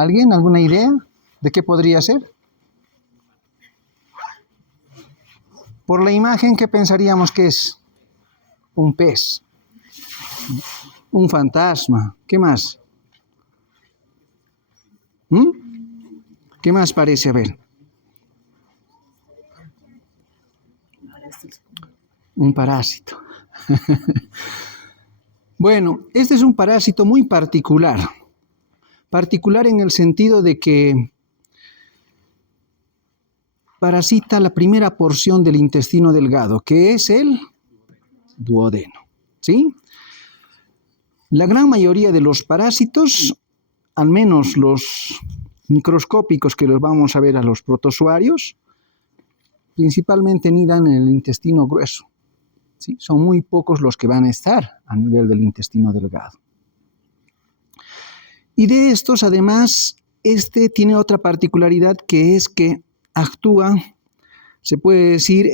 ¿Alguien? ¿Alguna idea de qué podría ser? Por la imagen, ¿qué pensaríamos que es? Un pez, un fantasma. ¿Qué más? ¿Mm? ¿Qué más parece? A ver. Un parásito. Bueno, este es un parásito muy particular. Particular en el sentido de que parasita la primera porción del intestino delgado, que es el duodeno. ¿Sí? La gran mayoría de los parásitos, al menos los microscópicos que los vamos a ver a los protozoarios, principalmente nidan en el intestino grueso. ¿Sí? Son muy pocos los que van a estar a nivel del intestino delgado. Y de estos, además, este tiene otra particularidad que es que actúa, se puede decir,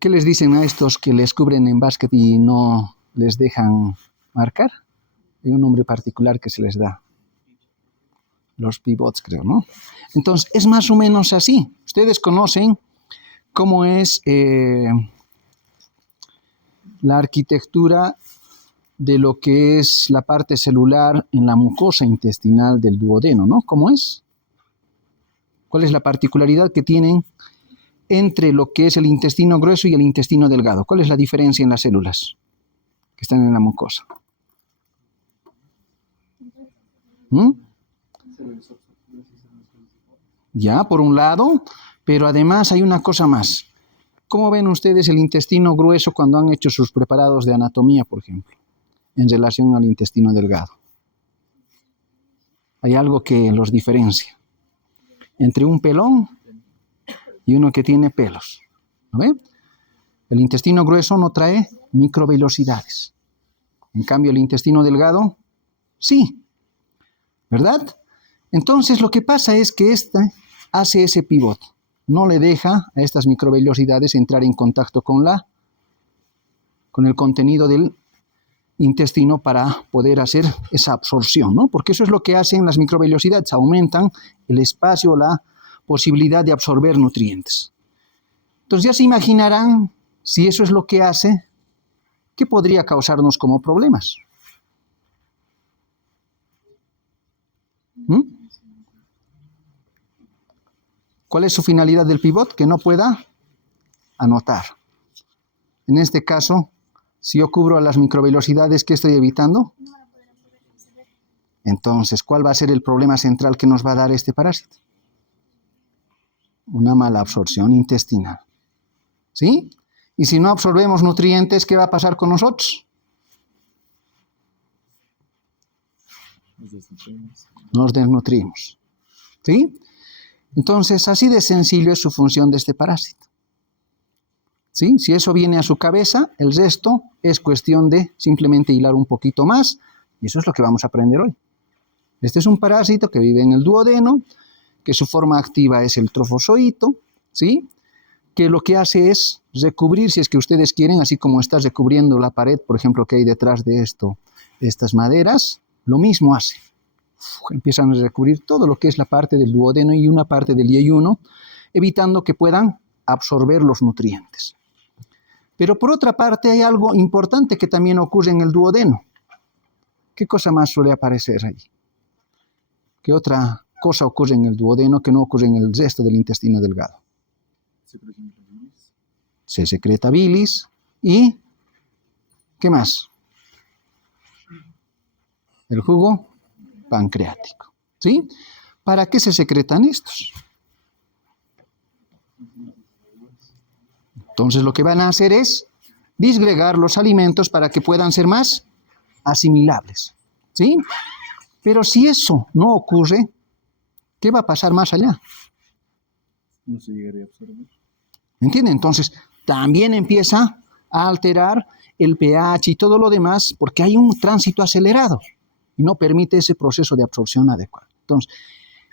¿qué les dicen a estos que les cubren en básquet y no les dejan marcar? Hay un nombre particular que se les da. Los pivots, creo, ¿no? Entonces, es más o menos así. Ustedes conocen cómo es la arquitectura de lo que es la parte celular en la mucosa intestinal del duodeno, ¿no? ¿Cómo es? ¿Cuál es la particularidad que tienen entre lo que es el intestino grueso y el intestino delgado? ¿Cuál es la diferencia en las células que están en la mucosa? ¿Mm? Ya, por un lado, pero además hay una cosa más. ¿Cómo ven ustedes el intestino grueso cuando han hecho sus preparados de anatomía, por ejemplo, en relación al intestino delgado? Hay algo que los diferencia entre un pelón y uno que tiene pelos. ¿No ven? El intestino grueso no trae microvellosidades. En cambio, el intestino delgado, sí. ¿Verdad? Entonces, lo que pasa es que este hace ese pivot. No le deja a estas microvellosidades entrar en contacto con el contenido del intestino para poder hacer esa absorción, ¿no? Porque eso es lo que hacen las microvellosidades, aumentan el espacio, la posibilidad de absorber nutrientes. Entonces ya se imaginarán, si eso es lo que hace, ¿qué podría causarnos como problemas? ¿Mm? ¿Cuál es su finalidad del pivot? Que no pueda anotar. En este caso, si yo cubro a las microvellosidades, ¿qué estoy evitando? Entonces, ¿cuál va a ser el problema central que nos va a dar este parásito? Una mala absorción intestinal. ¿Sí? Y si no absorbemos nutrientes, ¿qué va a pasar con nosotros? Nos desnutrimos. ¿Sí? Entonces, así de sencillo es su función de este parásito. ¿Sí? Si eso viene a su cabeza, el resto es cuestión de simplemente hilar un poquito más, y eso es lo que vamos a aprender hoy. Este es un parásito que vive en el duodeno, que su forma activa es el trofozoito, ¿sí? Que lo que hace es recubrir, si es que ustedes quieren, así como está recubriendo la pared, por ejemplo, que hay detrás de esto, de estas maderas, lo mismo hace. Empiezan a recubrir todo lo que es la parte del duodeno y una parte del yeyuno, evitando que puedan absorber los nutrientes. Pero por otra parte hay algo importante que también ocurre en el duodeno. ¿Qué cosa más suele aparecer ahí? ¿Qué otra cosa ocurre en el duodeno que no ocurre en el resto del intestino delgado? Se secreta bilis y ¿qué más? El jugo pancreático. ¿Sí? ¿Para qué se secretan estos? Entonces lo que van a hacer es disgregar los alimentos para que puedan ser más asimilables. ¿Sí? Pero si eso no ocurre, ¿qué va a pasar más allá? No se llegaría a absorber. ¿Entienden? Entonces también empieza a alterar el pH y todo lo demás porque hay un tránsito acelerado y no permite ese proceso de absorción adecuado. Entonces,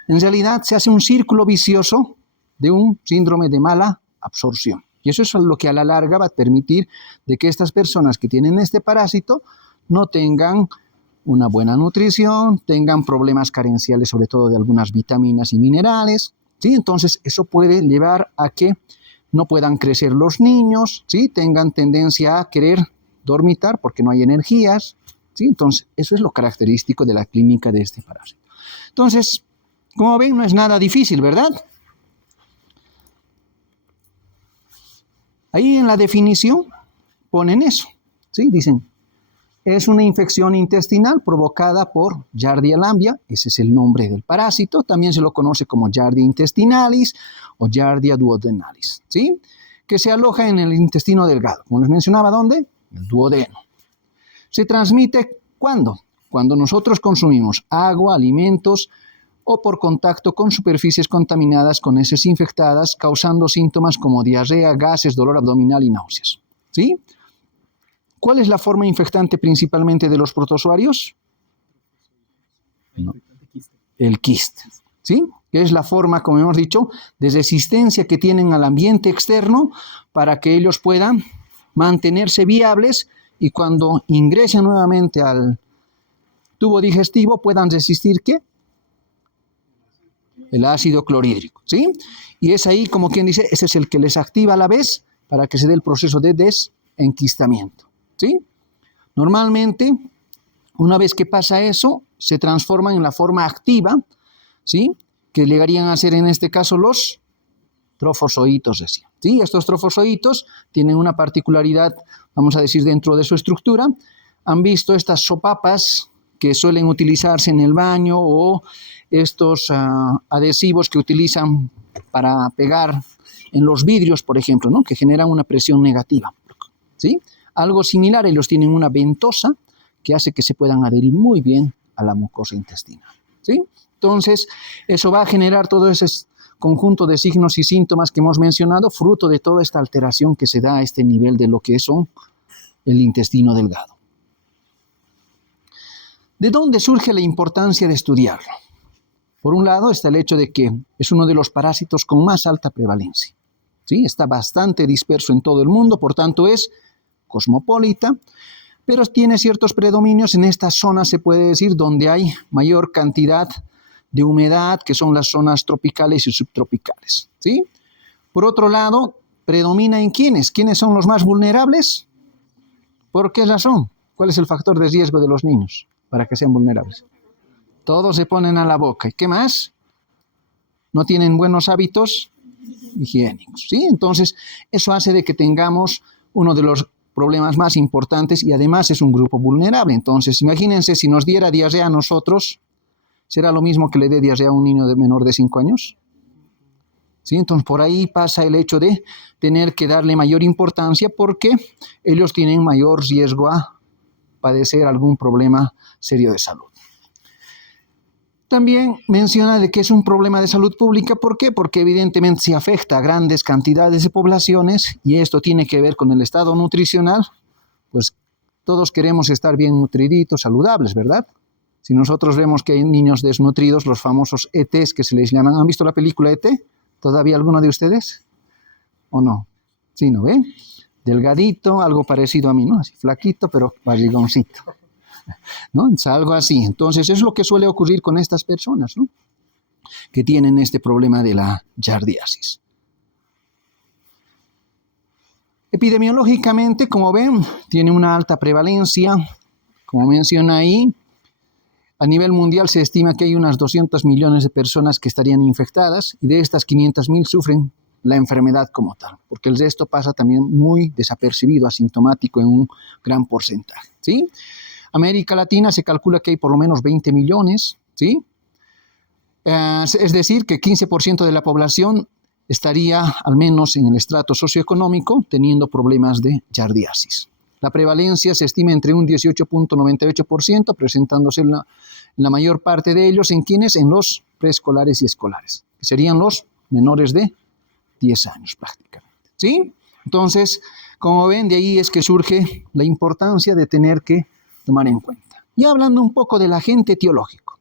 en realidad se hace un círculo vicioso de un síndrome de mala absorción. Y eso es lo que a la larga va a permitir de que estas personas que tienen este parásito no tengan una buena nutrición, tengan problemas carenciales, sobre todo de algunas vitaminas y minerales, ¿sí? Entonces, eso puede llevar a que no puedan crecer los niños, ¿sí? Tengan tendencia a querer dormitar porque no hay energías, ¿sí? Entonces, eso es lo característico de la clínica de este parásito. Entonces, como ven, no es nada difícil, ¿verdad? Ahí en la definición ponen eso, ¿sí? Dicen, es una infección intestinal provocada por Giardia lamblia, ese es el nombre del parásito, también se lo conoce como Giardia intestinalis o Giardia duodenalis, ¿sí? Que se aloja en el intestino delgado. Como les mencionaba, ¿dónde? El duodeno. Se transmite, ¿cuándo? Cuando nosotros consumimos agua, alimentos o por contacto con superficies contaminadas con heces infectadas, causando síntomas como diarrea, gases, dolor abdominal y náuseas, ¿sí? ¿Cuál es la forma infectante principalmente de los protozoarios? No. El quiste, ¿sí? Que es la forma, como hemos dicho, de resistencia que tienen al ambiente externo para que ellos puedan mantenerse viables y cuando ingresen nuevamente al tubo digestivo puedan resistir, ¿qué? El ácido clorhídrico, ¿sí? Y es ahí, como quien dice, ese es el que les activa a la vez para que se dé el proceso de desenquistamiento, ¿sí? Normalmente, una vez que pasa eso, se transforman en la forma activa, ¿sí? Que llegarían a ser en este caso los trofozoitos, decía, ¿sí? Estos trofozoitos tienen una particularidad, vamos a decir, dentro de su estructura. Han visto estas sopapas que suelen utilizarse en el baño o estos adhesivos que utilizan para pegar en los vidrios, por ejemplo, ¿no? Que generan una presión negativa, ¿sí? Algo similar, ellos tienen una ventosa que hace que se puedan adherir muy bien a la mucosa intestinal, ¿sí? Entonces, eso va a generar todo ese conjunto de signos y síntomas que hemos mencionado, fruto de toda esta alteración que se da a este nivel de lo que son el intestino delgado. ¿De dónde surge la importancia de estudiarlo? Por un lado está el hecho de que es uno de los parásitos con más alta prevalencia, ¿sí? Está bastante disperso en todo el mundo, por tanto es cosmopolita, pero tiene ciertos predominios en estas zonas, se puede decir, donde hay mayor cantidad de humedad, que son las zonas tropicales y subtropicales, ¿sí? Por otro lado, predomina en ¿quiénes? ¿Quiénes son los más vulnerables? ¿Por qué razón? ¿Cuál es el factor de riesgo de los niños para que sean vulnerables? Todos se ponen a la boca. ¿Y qué más? No tienen buenos hábitos higiénicos, ¿sí? Entonces, eso hace de que tengamos uno de los problemas más importantes y además es un grupo vulnerable. Entonces, imagínense si nos diera diarrea a nosotros, ¿será lo mismo que le dé diarrea a un niño de menor de 5 años? ¿Sí? Entonces, por ahí pasa el hecho de tener que darle mayor importancia porque ellos tienen mayor riesgo a padecer algún problema serio de salud. También menciona de que es un problema de salud pública. ¿Por qué? Porque evidentemente se afecta a grandes cantidades de poblaciones y esto tiene que ver con el estado nutricional. Pues todos queremos estar bien nutriditos, saludables, ¿verdad? Si nosotros vemos que hay niños desnutridos, los famosos ETs que se les llaman. ¿Han visto la película ET? ¿Todavía alguno de ustedes? ¿O no? Sí, ¿no ven? Delgadito, algo parecido a mí, ¿no? Así flaquito, pero barrigoncito, ¿no? Es algo así. Entonces, es lo que suele ocurrir con estas personas, ¿no? Que tienen este problema de la giardiasis. Epidemiológicamente, como ven, tiene una alta prevalencia. Como menciona ahí, a nivel mundial se estima que hay unas 200 millones de personas que estarían infectadas y de estas 500.000 sufren la enfermedad como tal, porque el resto pasa también muy desapercibido, asintomático en un gran porcentaje, ¿sí? América Latina se calcula que hay por lo menos 20 millones, ¿sí? Es decir, que 15% de la población estaría al menos en el estrato socioeconómico teniendo problemas de giardiasis. La prevalencia se estima entre un 18.98%, presentándose en la mayor parte de ellos en quienes, en los preescolares y escolares, que serían los menores de 10 años prácticamente, ¿sí? Entonces, como ven, de ahí es que surge la importancia de tener que tomar en cuenta. Y hablando un poco del agente etiológico.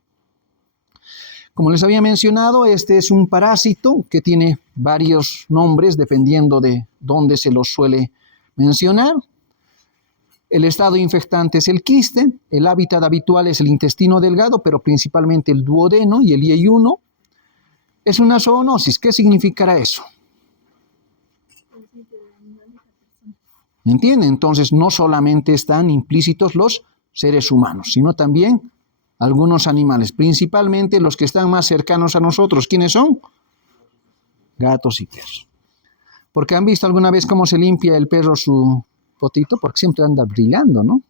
Como les había mencionado, este es un parásito que tiene varios nombres dependiendo de dónde se los suele mencionar. El estado infectante es el quiste, el hábitat habitual es el intestino delgado, pero principalmente el duodeno y el IE1. Es una zoonosis. ¿Qué significará eso? ¿Me entienden? Entonces, no solamente están implícitos los seres humanos, sino también algunos animales, principalmente los que están más cercanos a nosotros. ¿Quiénes son? Gatos y perros. Porque han visto alguna vez cómo se limpia el perro su potito, porque siempre anda brillando, ¿no?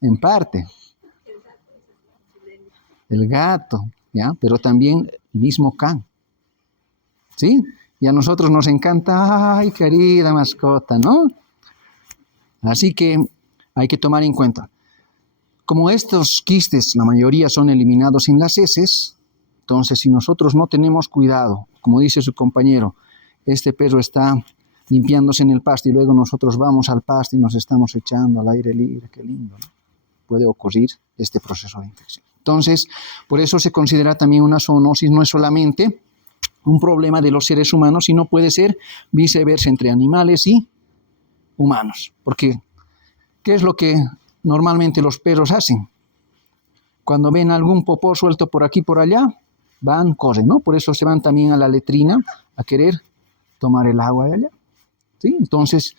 En parte. El gato, ¿ya? Pero también el mismo can. ¿Sí? Y a nosotros nos encanta, ay, querida mascota, ¿no? Así que hay que tomar en cuenta. Como estos quistes, la mayoría son eliminados en las heces, entonces si nosotros no tenemos cuidado, como dice su compañero, este perro está limpiándose en el pasto y luego nosotros vamos al pasto y nos estamos echando al aire libre, qué lindo, ¿no? Puede ocurrir este proceso de infección. Entonces, por eso se considera también una zoonosis, no es solamente un problema de los seres humanos, sino puede ser viceversa entre animales y humanos. Porque, ¿qué es lo que normalmente los perros hacen? Cuando ven algún popó suelto por aquí, por allá, van, corren, ¿no? Por eso se van también a la letrina a querer tomar el agua de allá. ¿Sí? Entonces,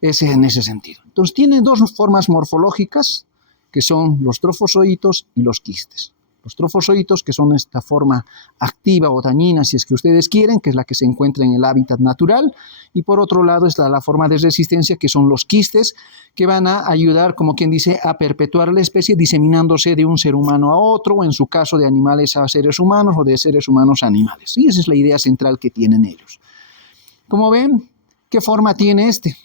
ese en ese sentido. Entonces, tiene dos formas morfológicas, que son los trofozoitos y los quistes. Los trofozoitos, que son esta forma activa o dañina, si es que ustedes quieren, que es la que se encuentra en el hábitat natural, y por otro lado está la forma de resistencia, que son los quistes, que van a ayudar, como quien dice, a perpetuar la especie, diseminándose de un ser humano a otro, o en su caso de animales a seres humanos, o de seres humanos a animales. Y esa es la idea central que tienen ellos. Como ven, ¿qué forma tiene este?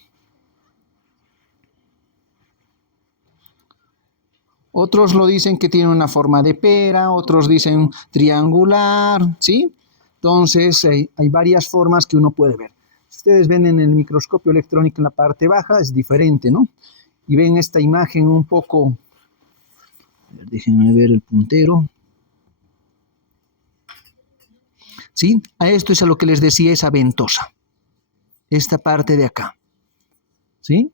Otros lo dicen que tiene una forma de pera, otros dicen triangular, ¿sí? Entonces, hay varias formas que uno puede ver. Si ustedes ven en el microscopio electrónico en la parte baja, es diferente, ¿no? Y ven esta imagen un poco... A ver, déjenme ver el puntero. ¿Sí? A esto es a lo que les decía esa ventosa. Esta parte de acá. ¿Sí?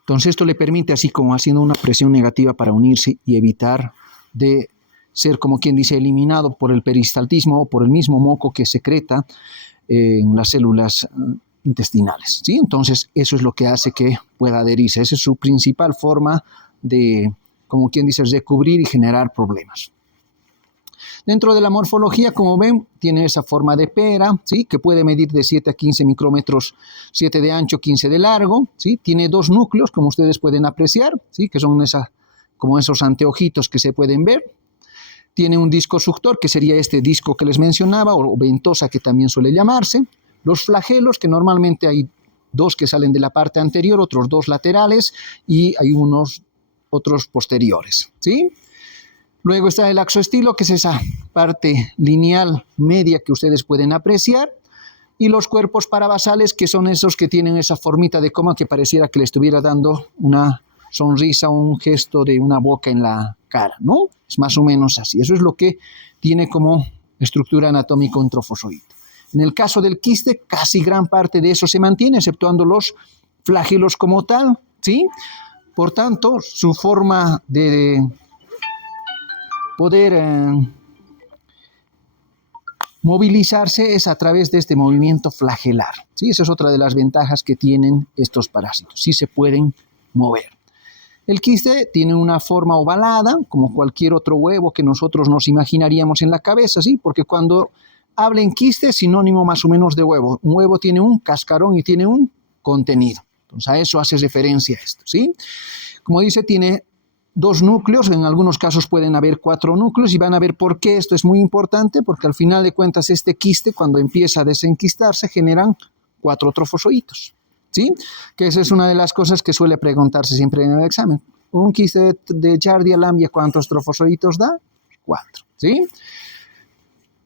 Entonces esto le permite, así como haciendo una presión negativa para unirse y evitar de ser, como quien dice, eliminado por el peristaltismo o por el mismo moco que secreta en las células intestinales. ¿Sí? Entonces eso es lo que hace que pueda adherirse. Esa es su principal forma de, como quien dice, recubrir y generar problemas. Dentro de la morfología, como ven, tiene esa forma de pera, ¿sí? Que puede medir de 7 a 15 micrómetros, 7 de ancho, 15 de largo, ¿sí? Tiene dos núcleos, como ustedes pueden apreciar, ¿sí? Que son como esos anteojitos que se pueden ver. Tiene un disco suctor, que sería este disco que les mencionaba, o ventosa, que también suele llamarse. Los flagelos, que normalmente hay dos que salen de la parte anterior, otros dos laterales, y hay otros posteriores, ¿sí? Luego está el axoestilo, que es esa parte lineal media que ustedes pueden apreciar, y los cuerpos parabasales, que son esos que tienen esa formita de coma que pareciera que le estuviera dando una sonrisa o un gesto de una boca en la cara, ¿no? Es más o menos así. Eso es lo que tiene como estructura anatómica un trofozoito. En el caso del quiste, casi gran parte de eso se mantiene, exceptuando los flagelos como tal, ¿sí? Por tanto, su forma de poder movilizarse es a través de este movimiento flagelar, ¿sí? Esa es otra de las ventajas que tienen estos parásitos, sí se pueden mover. El quiste tiene una forma ovalada, como cualquier otro huevo que nosotros nos imaginaríamos en la cabeza, ¿sí? Porque cuando hablen quiste es sinónimo más o menos de huevo. Un huevo tiene un cascarón y tiene un contenido. Entonces a eso hace referencia esto, ¿sí? Como dice, tiene dos núcleos, en algunos casos pueden haber 4 núcleos, y van a ver por qué esto es muy importante, porque al final de cuentas este quiste, cuando empieza a desenquistarse, generan 4 trofozoitos, ¿sí? Que esa es una de las cosas que suele preguntarse siempre en el examen. Un quiste de Giardia lamblia, ¿cuántos trofozoitos da? 4, ¿sí?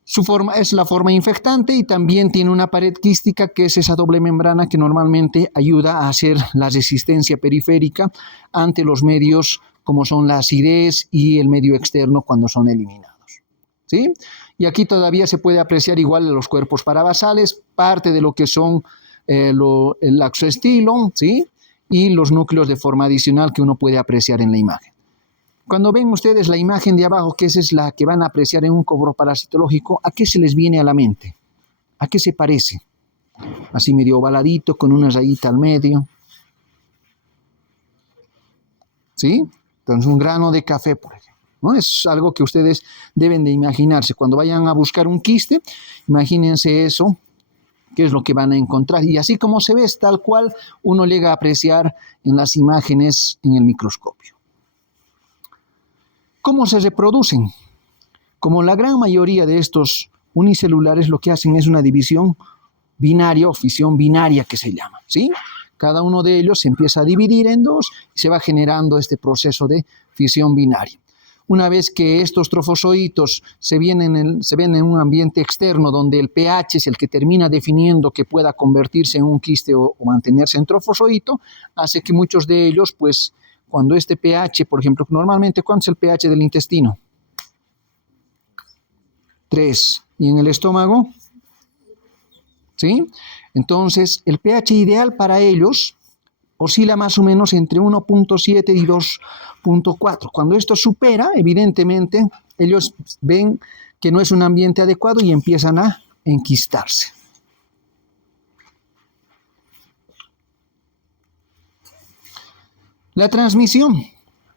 Su forma es la forma infectante, y también tiene una pared quística, que es esa doble membrana que normalmente ayuda a hacer la resistencia periférica ante los medios como son la acidez y el medio externo cuando son eliminados, ¿sí? Y aquí todavía se puede apreciar igual los cuerpos parabasales, parte de lo que son el axoestilo, ¿sí? y los núcleos de forma adicional que uno puede apreciar en la imagen. Cuando ven ustedes la imagen de abajo, que esa es la que van a apreciar en un cobroparasitológico, ¿a qué se les viene a la mente? ¿A qué se parece? Así medio ovaladito, con una rayita al medio. ¿Sí? Entonces un grano de café, por ejemplo, ¿no? Es algo que ustedes deben de imaginarse. Cuando vayan a buscar un quiste, imagínense eso, qué es lo que van a encontrar. Y así como se ve, es tal cual uno llega a apreciar en las imágenes en el microscopio. ¿Cómo se reproducen? Como la gran mayoría de estos unicelulares lo que hacen es una división binaria o fisión binaria que se llama, ¿sí? Cada uno de ellos se empieza a dividir en dos y se va generando este proceso de fisión binaria. Una vez que estos trofozoitos se ven en un ambiente externo donde el pH es el que termina definiendo que pueda convertirse en un quiste o mantenerse en trofozoito, hace que muchos de ellos, pues, cuando este pH, por ejemplo, normalmente, ¿cuánto es el pH del intestino? 3. ¿Y en el estómago? ¿Sí? Entonces, el pH ideal para ellos oscila más o menos entre 1.7 y 2.4. Cuando esto supera, evidentemente, ellos ven que no es un ambiente adecuado y empiezan a enquistarse. La transmisión.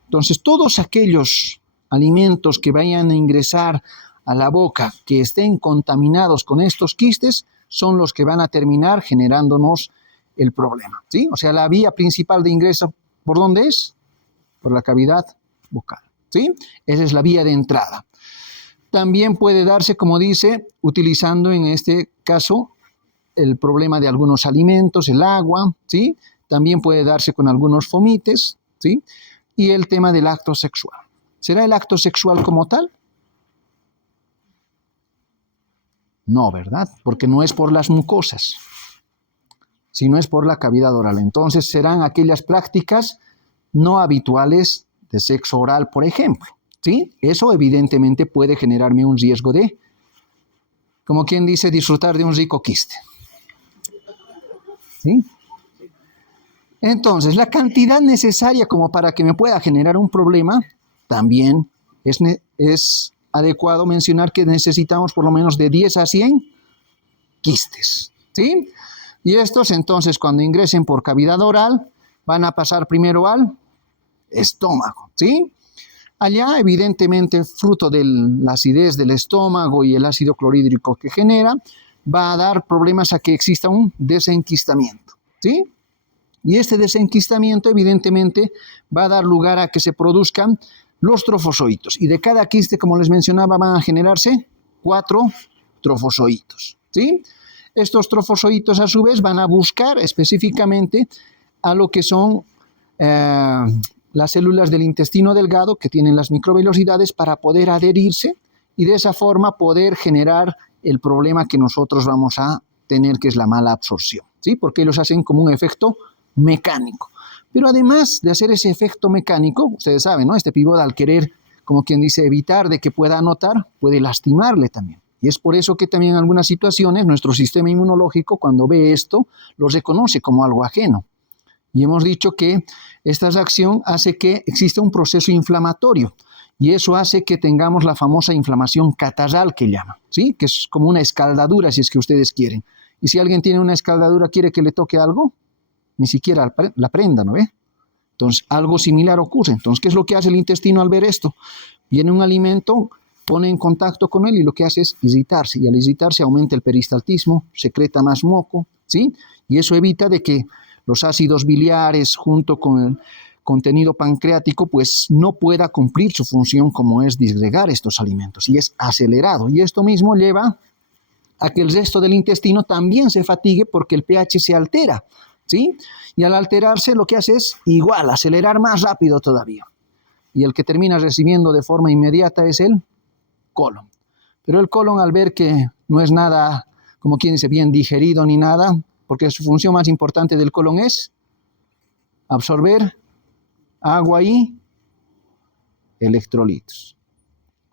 Entonces, todos aquellos alimentos que vayan a ingresar a la boca que estén contaminados con estos quistes son los que van a terminar generándonos el problema, ¿sí? O sea, la vía principal de ingreso, ¿por dónde es? Por la cavidad bucal, ¿sí? Esa es la vía de entrada. También puede darse, como dice, utilizando en este caso el problema de algunos alimentos, el agua, ¿sí? También puede darse con algunos fomites, ¿sí? Y el tema del acto sexual. ¿Será el acto sexual como tal? No, ¿verdad? Porque no es por las mucosas, sino es por la cavidad oral. Entonces serán aquellas prácticas no habituales de sexo oral, por ejemplo, ¿sí? Eso evidentemente puede generarme un riesgo de, como quien dice, disfrutar de un rico quiste, ¿sí? Entonces, la cantidad necesaria como para que me pueda generar un problema, también es adecuado mencionar que necesitamos por lo menos de 10 a 100 quistes, ¿sí? Y estos entonces cuando ingresen por cavidad oral van a pasar primero al estómago, ¿sí? Allá evidentemente fruto de la acidez del estómago y el ácido clorhídrico que genera va a dar problemas a que exista un desenquistamiento, ¿sí? Y este desenquistamiento evidentemente va a dar lugar a que se produzcan los trofozoitos. Y de cada quiste, como les mencionaba, van a generarse 4 trofozoitos, ¿sí? Estos trofozoitos a su vez van a buscar específicamente a lo que son las células del intestino delgado que tienen las microvelocidades para poder adherirse y de esa forma poder generar el problema que nosotros vamos a tener, que es la mala absorción, ¿sí? Porque ellos hacen como un efecto mecánico. Pero además de hacer ese efecto mecánico, ustedes saben, ¿no? Este pívot al querer, como quien dice, evitar de que pueda anotar, puede lastimarle también. Y es por eso que también en algunas situaciones nuestro sistema inmunológico, cuando ve esto, lo reconoce como algo ajeno. Y hemos dicho que esta reacción hace que exista un proceso inflamatorio. Y eso hace que tengamos la famosa inflamación catarral que llaman, ¿sí? Que es como una escaldadura, si es que ustedes quieren. Y si alguien tiene una escaldadura, ¿quiere que le toque algo? Ni siquiera la prenda, ¿no ve? Entonces, algo similar ocurre. Entonces, ¿qué es lo que hace el intestino al ver esto? Viene un alimento, pone en contacto con él y lo que hace es irritarse. Y al irritarse aumenta el peristaltismo, secreta más moco, ¿sí? Y eso evita de que los ácidos biliares junto con el contenido pancreático pues no pueda cumplir su función como es disgregar estos alimentos y es acelerado. Y esto mismo lleva a que el resto del intestino también se fatigue porque el pH se altera, ¿sí? Y al alterarse lo que hace es igual, acelerar más rápido todavía. Y el que termina recibiendo de forma inmediata es el colon. Pero el colon, al ver que no es nada, como quien dice, bien digerido ni nada, porque su función más importante del colon es absorber agua y electrolitos.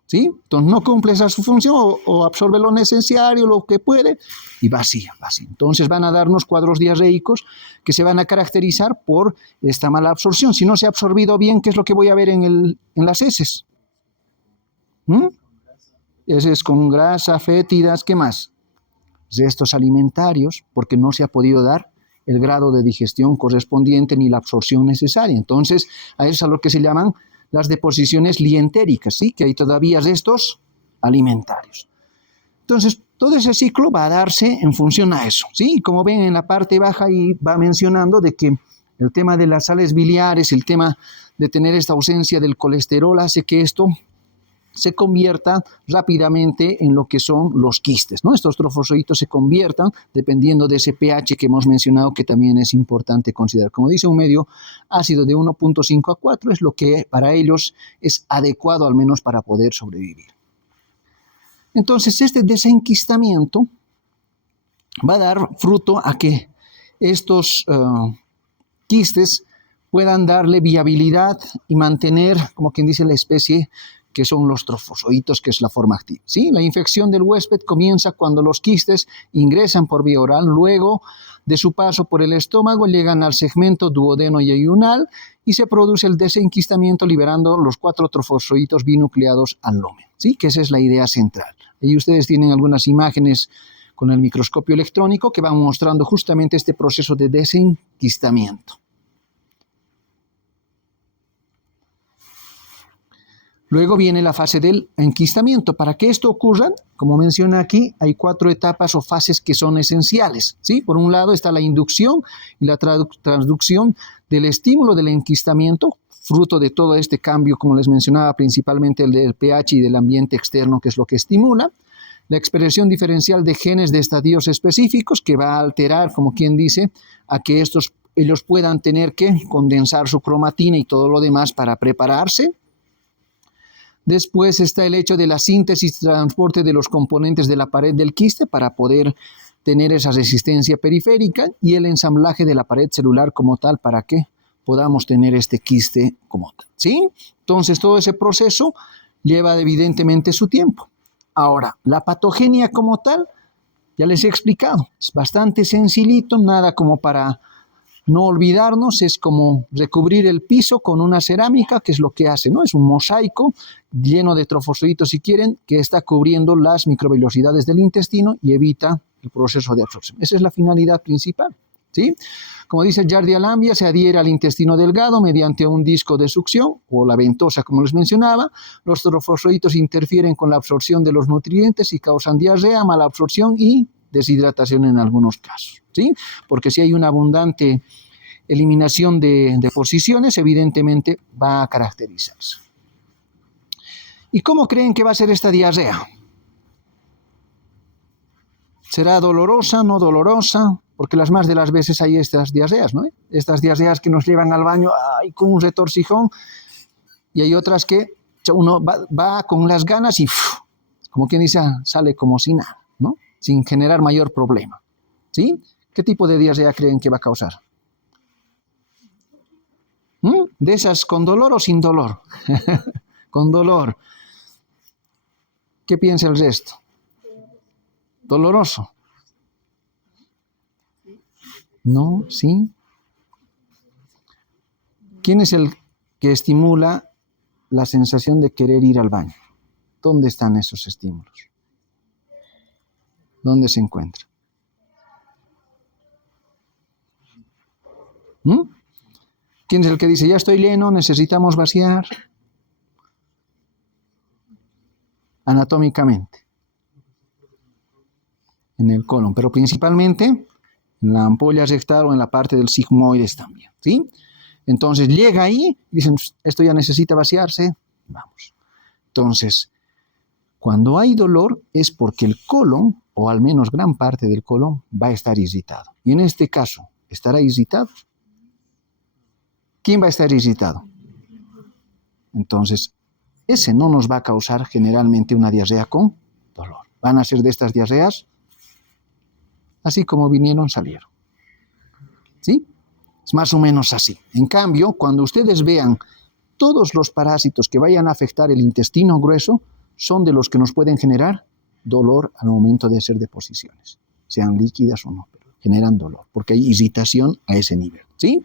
¿Sí? Entonces no cumple esa su función o absorbe lo necesario, lo que puede, y vacía. Entonces van a darnos cuadros diarreicos que se van a caracterizar por esta mala absorción. Si no se ha absorbido bien, ¿qué es lo que voy a ver en las heces? Heces con grasa, fétidas, ¿qué más? Restos alimentarios, porque no se ha podido dar el grado de digestión correspondiente ni la absorción necesaria. Entonces, a eso es a lo que se llaman las deposiciones lientéricas, ¿sí? Que hay todavía restos alimentarios. Entonces, todo ese ciclo va a darse en función a eso, ¿sí? Como ven en la parte baja y va mencionando de que el tema de las sales biliares, el tema de tener esta ausencia del colesterol hace que esto se convierta rápidamente en lo que son los quistes, ¿no? Estos trofozoitos se conviertan dependiendo de ese pH que hemos mencionado, que también es importante considerar. Como dice, un medio ácido de 1.5 a 4 es lo que para ellos es adecuado, al menos para poder sobrevivir. Entonces, este desenquistamiento va a dar fruto a que estos quistes puedan darle viabilidad y mantener, como quien dice, la especie que son los trofozoitos, que es la forma activa, ¿sí? La infección del huésped comienza cuando los quistes ingresan por vía oral, luego de su paso por el estómago llegan al segmento duodeno y ayunal y se produce el desenquistamiento liberando los 4 trofozoitos binucleados al lumen, ¿sí? Que esa es la idea central. Ahí ustedes tienen algunas imágenes con el microscopio electrónico que van mostrando justamente este proceso de desenquistamiento. Luego viene la fase del enquistamiento. Para que esto ocurra, como menciona aquí, hay 4 etapas o fases que son esenciales, ¿sí? Por un lado está la inducción y la transducción del estímulo del enquistamiento, fruto de todo este cambio, como les mencionaba, principalmente el del pH y del ambiente externo, que es lo que estimula. La expresión diferencial de genes de estadios específicos, que va a alterar, como quien dice, a que ellos puedan tener que condensar su cromatina y todo lo demás para prepararse. Después está el hecho de la síntesis y transporte de los componentes de la pared del quiste para poder tener esa resistencia periférica y el ensamblaje de la pared celular como tal para que podamos tener este quiste como tal, ¿sí? Entonces todo ese proceso lleva evidentemente su tiempo. Ahora, la patogenia como tal, ya les he explicado, es bastante sencillito, nada como para no olvidarnos, es como recubrir el piso con una cerámica, que es lo que hace, ¿no? Es un mosaico lleno de trofozoitos, si quieren, que está cubriendo las microvellosidades del intestino y evita el proceso de absorción. Esa es la finalidad principal, ¿sí? Como dice Giardia Lambia, se adhiere al intestino delgado mediante un disco de succión o la ventosa, como les mencionaba. Los trofozoitos interfieren con la absorción de los nutrientes y causan diarrea, mala absorción y deshidratación en algunos casos, ¿sí? Porque si hay una abundante eliminación de deposiciones, evidentemente va a caracterizarse. ¿Y cómo creen que va a ser esta diarrea? ¿Será dolorosa, no dolorosa? Porque las más de las veces hay estas diarreas, ¿no? Estas diarreas que nos llevan al baño con un retorcijón, y hay otras que uno va con las ganas y, como quien dice, sale como si nada, ¿no? Sin generar mayor problema, ¿sí? ¿Qué tipo de diarrea creen que va a causar? ¿De esas con dolor o sin dolor? Con dolor. ¿Qué piensa el resto? ¿Doloroso? ¿No? ¿Sí? ¿Quién es el que estimula la sensación de querer ir al baño? ¿Dónde están esos estímulos? ¿Dónde se encuentran? ¿Quién es el que dice, ya estoy lleno, necesitamos vaciar? Anatómicamente. En el colon, pero principalmente en la ampolla rectal o en la parte del sigmoides también, ¿sí? Entonces llega ahí, dicen, esto ya necesita vaciarse, vamos. Entonces, cuando hay dolor es porque el colon, o al menos gran parte del colon, va a estar irritado. Y en este caso, ¿estará irritado? ¿Quién va a estar irritado? Entonces, ese no nos va a causar generalmente una diarrea con dolor. Van a ser de estas diarreas, así como vinieron, salieron. ¿Sí? Es más o menos así. En cambio, cuando ustedes vean todos los parásitos que vayan a afectar el intestino grueso, son de los que nos pueden generar dolor al momento de hacer deposiciones, sean líquidas o no, pero generan dolor, porque hay irritación a ese nivel, ¿sí?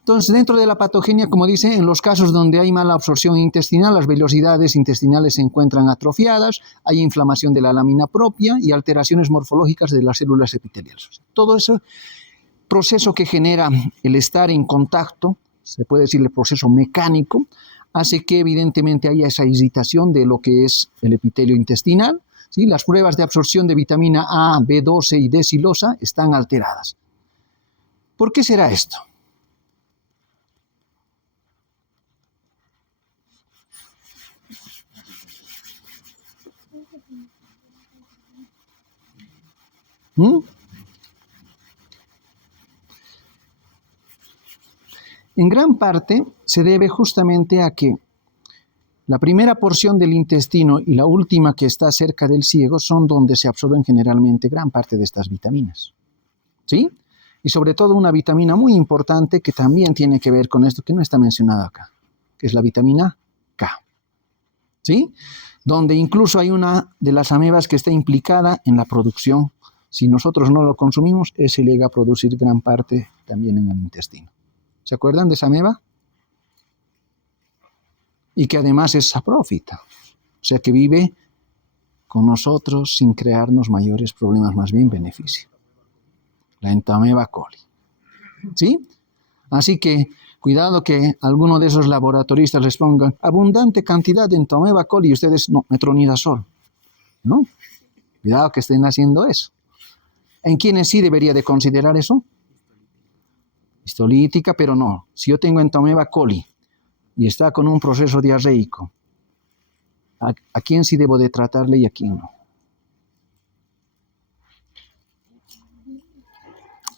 Entonces, dentro de la patogenia, como dice, en los casos donde hay mala absorción intestinal, las velocidades intestinales se encuentran atrofiadas, hay inflamación de la lámina propia y alteraciones morfológicas de las células epiteliales. Todo ese proceso que genera el estar en contacto, se puede decir el proceso mecánico, hace que evidentemente haya esa irritación de lo que es el epitelio intestinal, ¿sí? Las pruebas de absorción de vitamina A, B12 y D-silosa están alteradas. ¿Por qué será esto? En gran parte se debe justamente a que la primera porción del intestino y la última que está cerca del ciego son donde se absorben generalmente gran parte de estas vitaminas, ¿sí? Y sobre todo una vitamina muy importante que también tiene que ver con esto que no está mencionada acá, que es la vitamina K, ¿sí? Donde incluso hay una de las amebas que está implicada en la producción. Si nosotros no lo consumimos, ese llega a producir gran parte también en el intestino. ¿Se acuerdan de esa ameba? Y que además es saprófita, o sea que vive con nosotros sin crearnos mayores problemas, más bien beneficio. La Entamoeba coli, ¿sí? Así que cuidado que alguno de esos laboratoristas les pongan abundante cantidad de Entamoeba coli y ustedes no, metronidazol, ¿no? Cuidado que estén haciendo eso. ¿En quiénes sí debería de considerar eso? Histolítica, pero no. Si yo tengo Entamoeba coli y está con un proceso diarreico, ¿a quién sí debo de tratarle y a quién no?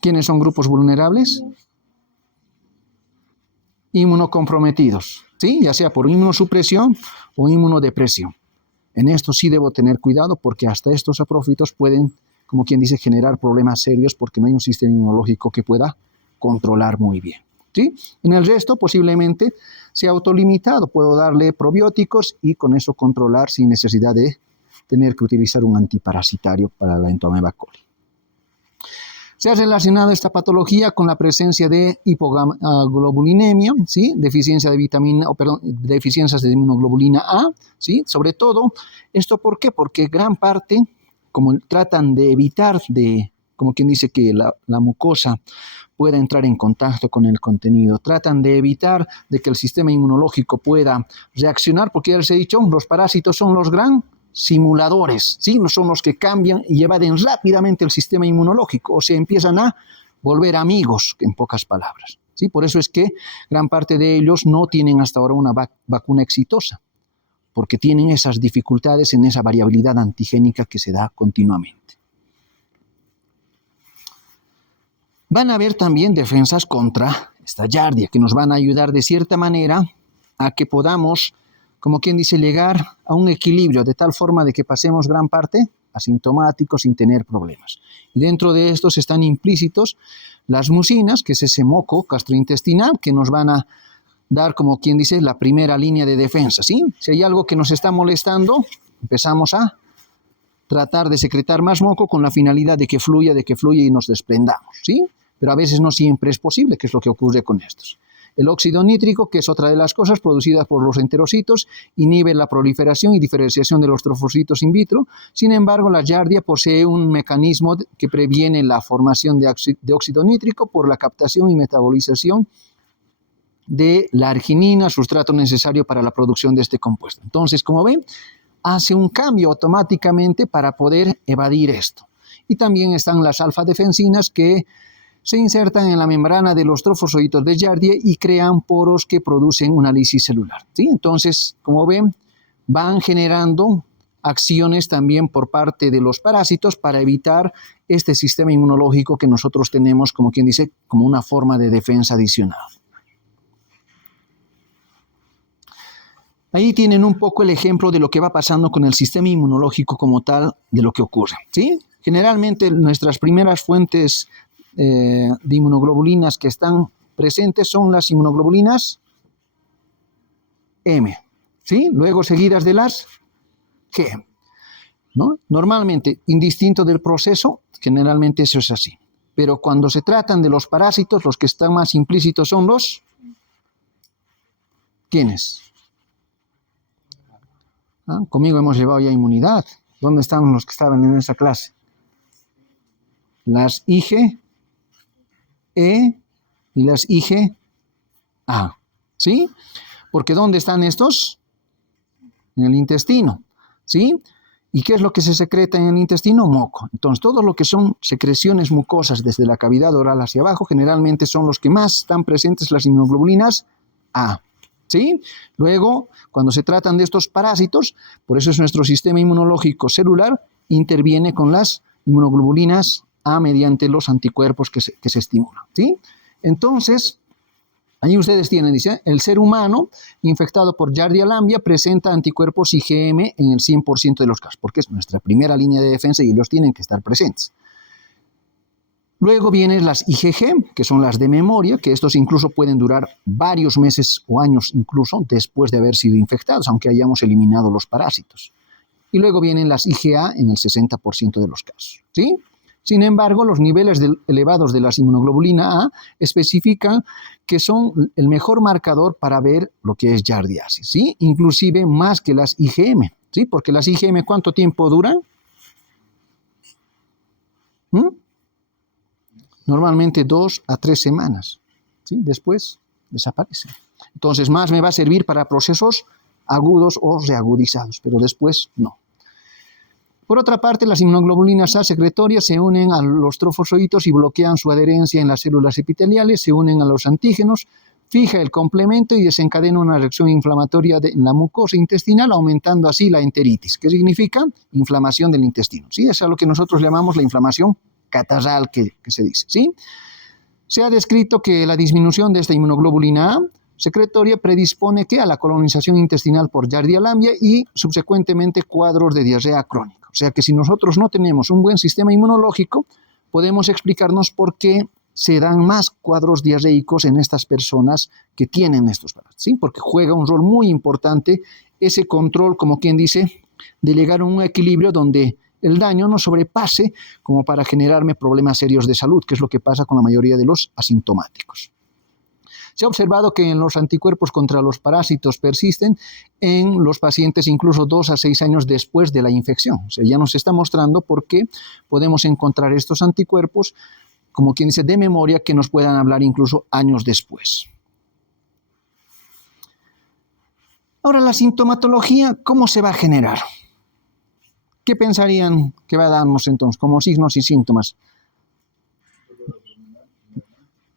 ¿Quiénes son grupos vulnerables? Inmunocomprometidos, ¿sí? Ya sea por inmunosupresión o inmunodepresión. En esto sí debo tener cuidado porque hasta estos saprófitos pueden, como quien dice, generar problemas serios porque no hay un sistema inmunológico que pueda controlar muy bien, ¿sí? En el resto posiblemente sea autolimitado, puedo darle probióticos y con eso controlar sin necesidad de tener que utilizar un antiparasitario para la Entamoeba coli. Se ha relacionado esta patología con la presencia de hipoglobulinemia, ¿sí? Deficiencia de deficiencias de inmunoglobulina A, ¿sí? Sobre todo, ¿esto por qué? Porque gran parte, como tratan de evitar como quien dice que la mucosa pueda entrar en contacto con el contenido, tratan de evitar de que el sistema inmunológico pueda reaccionar, porque ya les he dicho, los parásitos son los gran simuladores, ¿sí? No son los que cambian y evaden rápidamente el sistema inmunológico, o se empiezan a volver amigos, en pocas palabras, ¿sí? Por eso es que gran parte de ellos no tienen hasta ahora una vacuna exitosa, porque tienen esas dificultades en esa variabilidad antigénica que se da continuamente. Van a haber también defensas contra esta giardia, que nos van a ayudar de cierta manera a que podamos, como quien dice, llegar a un equilibrio de tal forma de que pasemos gran parte asintomáticos sin tener problemas. Y dentro de estos están implícitos las mucinas, que es ese moco gastrointestinal que nos van a dar, como quien dice, la primera línea de defensa, ¿sí? Si hay algo que nos está molestando, empezamos a tratar de secretar más moco con la finalidad de que fluya y nos desprendamos, ¿sí? Pero a veces no siempre es posible, que es lo que ocurre con estos. El óxido nítrico, que es otra de las cosas producidas por los enterocitos, inhibe la proliferación y diferenciación de los trofocitos in vitro. Sin embargo, la giardia posee un mecanismo que previene la formación de óxido nítrico por la captación y metabolización de la arginina, sustrato necesario para la producción de este compuesto. Entonces, como ven, hace un cambio automáticamente para poder evadir esto. Y también están las alfa-defensinas que se insertan en la membrana de los trofosoditos de giardia y crean poros que producen una lisis celular, ¿sí? Entonces, como ven, van generando acciones también por parte de los parásitos para evitar este sistema inmunológico que nosotros tenemos, como quien dice, como una forma de defensa adicional. Ahí tienen un poco el ejemplo de lo que va pasando con el sistema inmunológico como tal, de lo que ocurre, ¿sí? Generalmente nuestras primeras fuentes de inmunoglobulinas que están presentes son las inmunoglobulinas M, ¿sí? Luego seguidas de las G, ¿no? Normalmente, indistinto del proceso, generalmente eso es así. Pero cuando se tratan de los parásitos, los que están más implícitos son los... ¿Quiénes? ¿Ah? Conmigo hemos llevado ya inmunidad. ¿Dónde están los que estaban en esa clase? Las IgE y las IgA. ¿Sí? Porque ¿dónde están estos? En el intestino. ¿Sí? ¿Y qué es lo que se secreta en el intestino? Moco. Entonces, todo lo que son secreciones mucosas desde la cavidad oral hacia abajo, generalmente son los que más están presentes las inmunoglobulinas A. ¿Sí? Luego, cuando se tratan de estos parásitos, por eso es nuestro sistema inmunológico celular, interviene con las inmunoglobulinas A mediante los anticuerpos que se estimulan. ¿Sí? Entonces, ahí ustedes tienen, dice, el ser humano infectado por Giardia lamblia presenta anticuerpos IgM en el 100% de los casos, porque es nuestra primera línea de defensa y ellos tienen que estar presentes. Luego vienen las IgG, que son las de memoria, que estos incluso pueden durar varios meses o años incluso después de haber sido infectados, aunque hayamos eliminado los parásitos. Y luego vienen las IgA en el 60% de los casos. ¿Sí? Sin embargo, los niveles elevados de la inmunoglobulina A especifican que son el mejor marcador para ver lo que es giardiasis, ¿sí? Inclusive más que las IgM, ¿sí? Porque las IgM, ¿cuánto tiempo duran? Normalmente 2 a 3 semanas, ¿sí? Después desaparecen. Entonces, más me va a servir para procesos agudos o reagudizados, pero después no. Por otra parte, las inmunoglobulinas A secretorias se unen a los trofosocitos y bloquean su adherencia en las células epiteliales, se unen a los antígenos, fija el complemento y desencadena una reacción inflamatoria en la mucosa intestinal, aumentando así la enteritis. ¿Qué significa? Inflamación del intestino. ¿Sí? Es a lo que nosotros llamamos la inflamación catarral que se dice. ¿Sí? Se ha descrito que la disminución de esta inmunoglobulina A secretoria predispone a la colonización intestinal por Giardia lamblia y subsecuentemente cuadros de diarrea crónica. O sea que si nosotros no tenemos un buen sistema inmunológico, podemos explicarnos por qué se dan más cuadros diarreicos en estas personas que tienen estos parásitos, ¿sí? Porque juega un rol muy importante ese control, como quien dice, de llegar a un equilibrio donde el daño no sobrepase como para generarme problemas serios de salud, que es lo que pasa con la mayoría de los asintomáticos. Se ha observado que en los anticuerpos contra los parásitos persisten en los pacientes incluso 2 a 6 años después de la infección. O sea, ya nos está mostrando por qué podemos encontrar estos anticuerpos, como quien dice, de memoria, que nos puedan hablar incluso años después. Ahora, la sintomatología, ¿cómo se va a generar? ¿Qué pensarían que va a darnos entonces como signos y síntomas?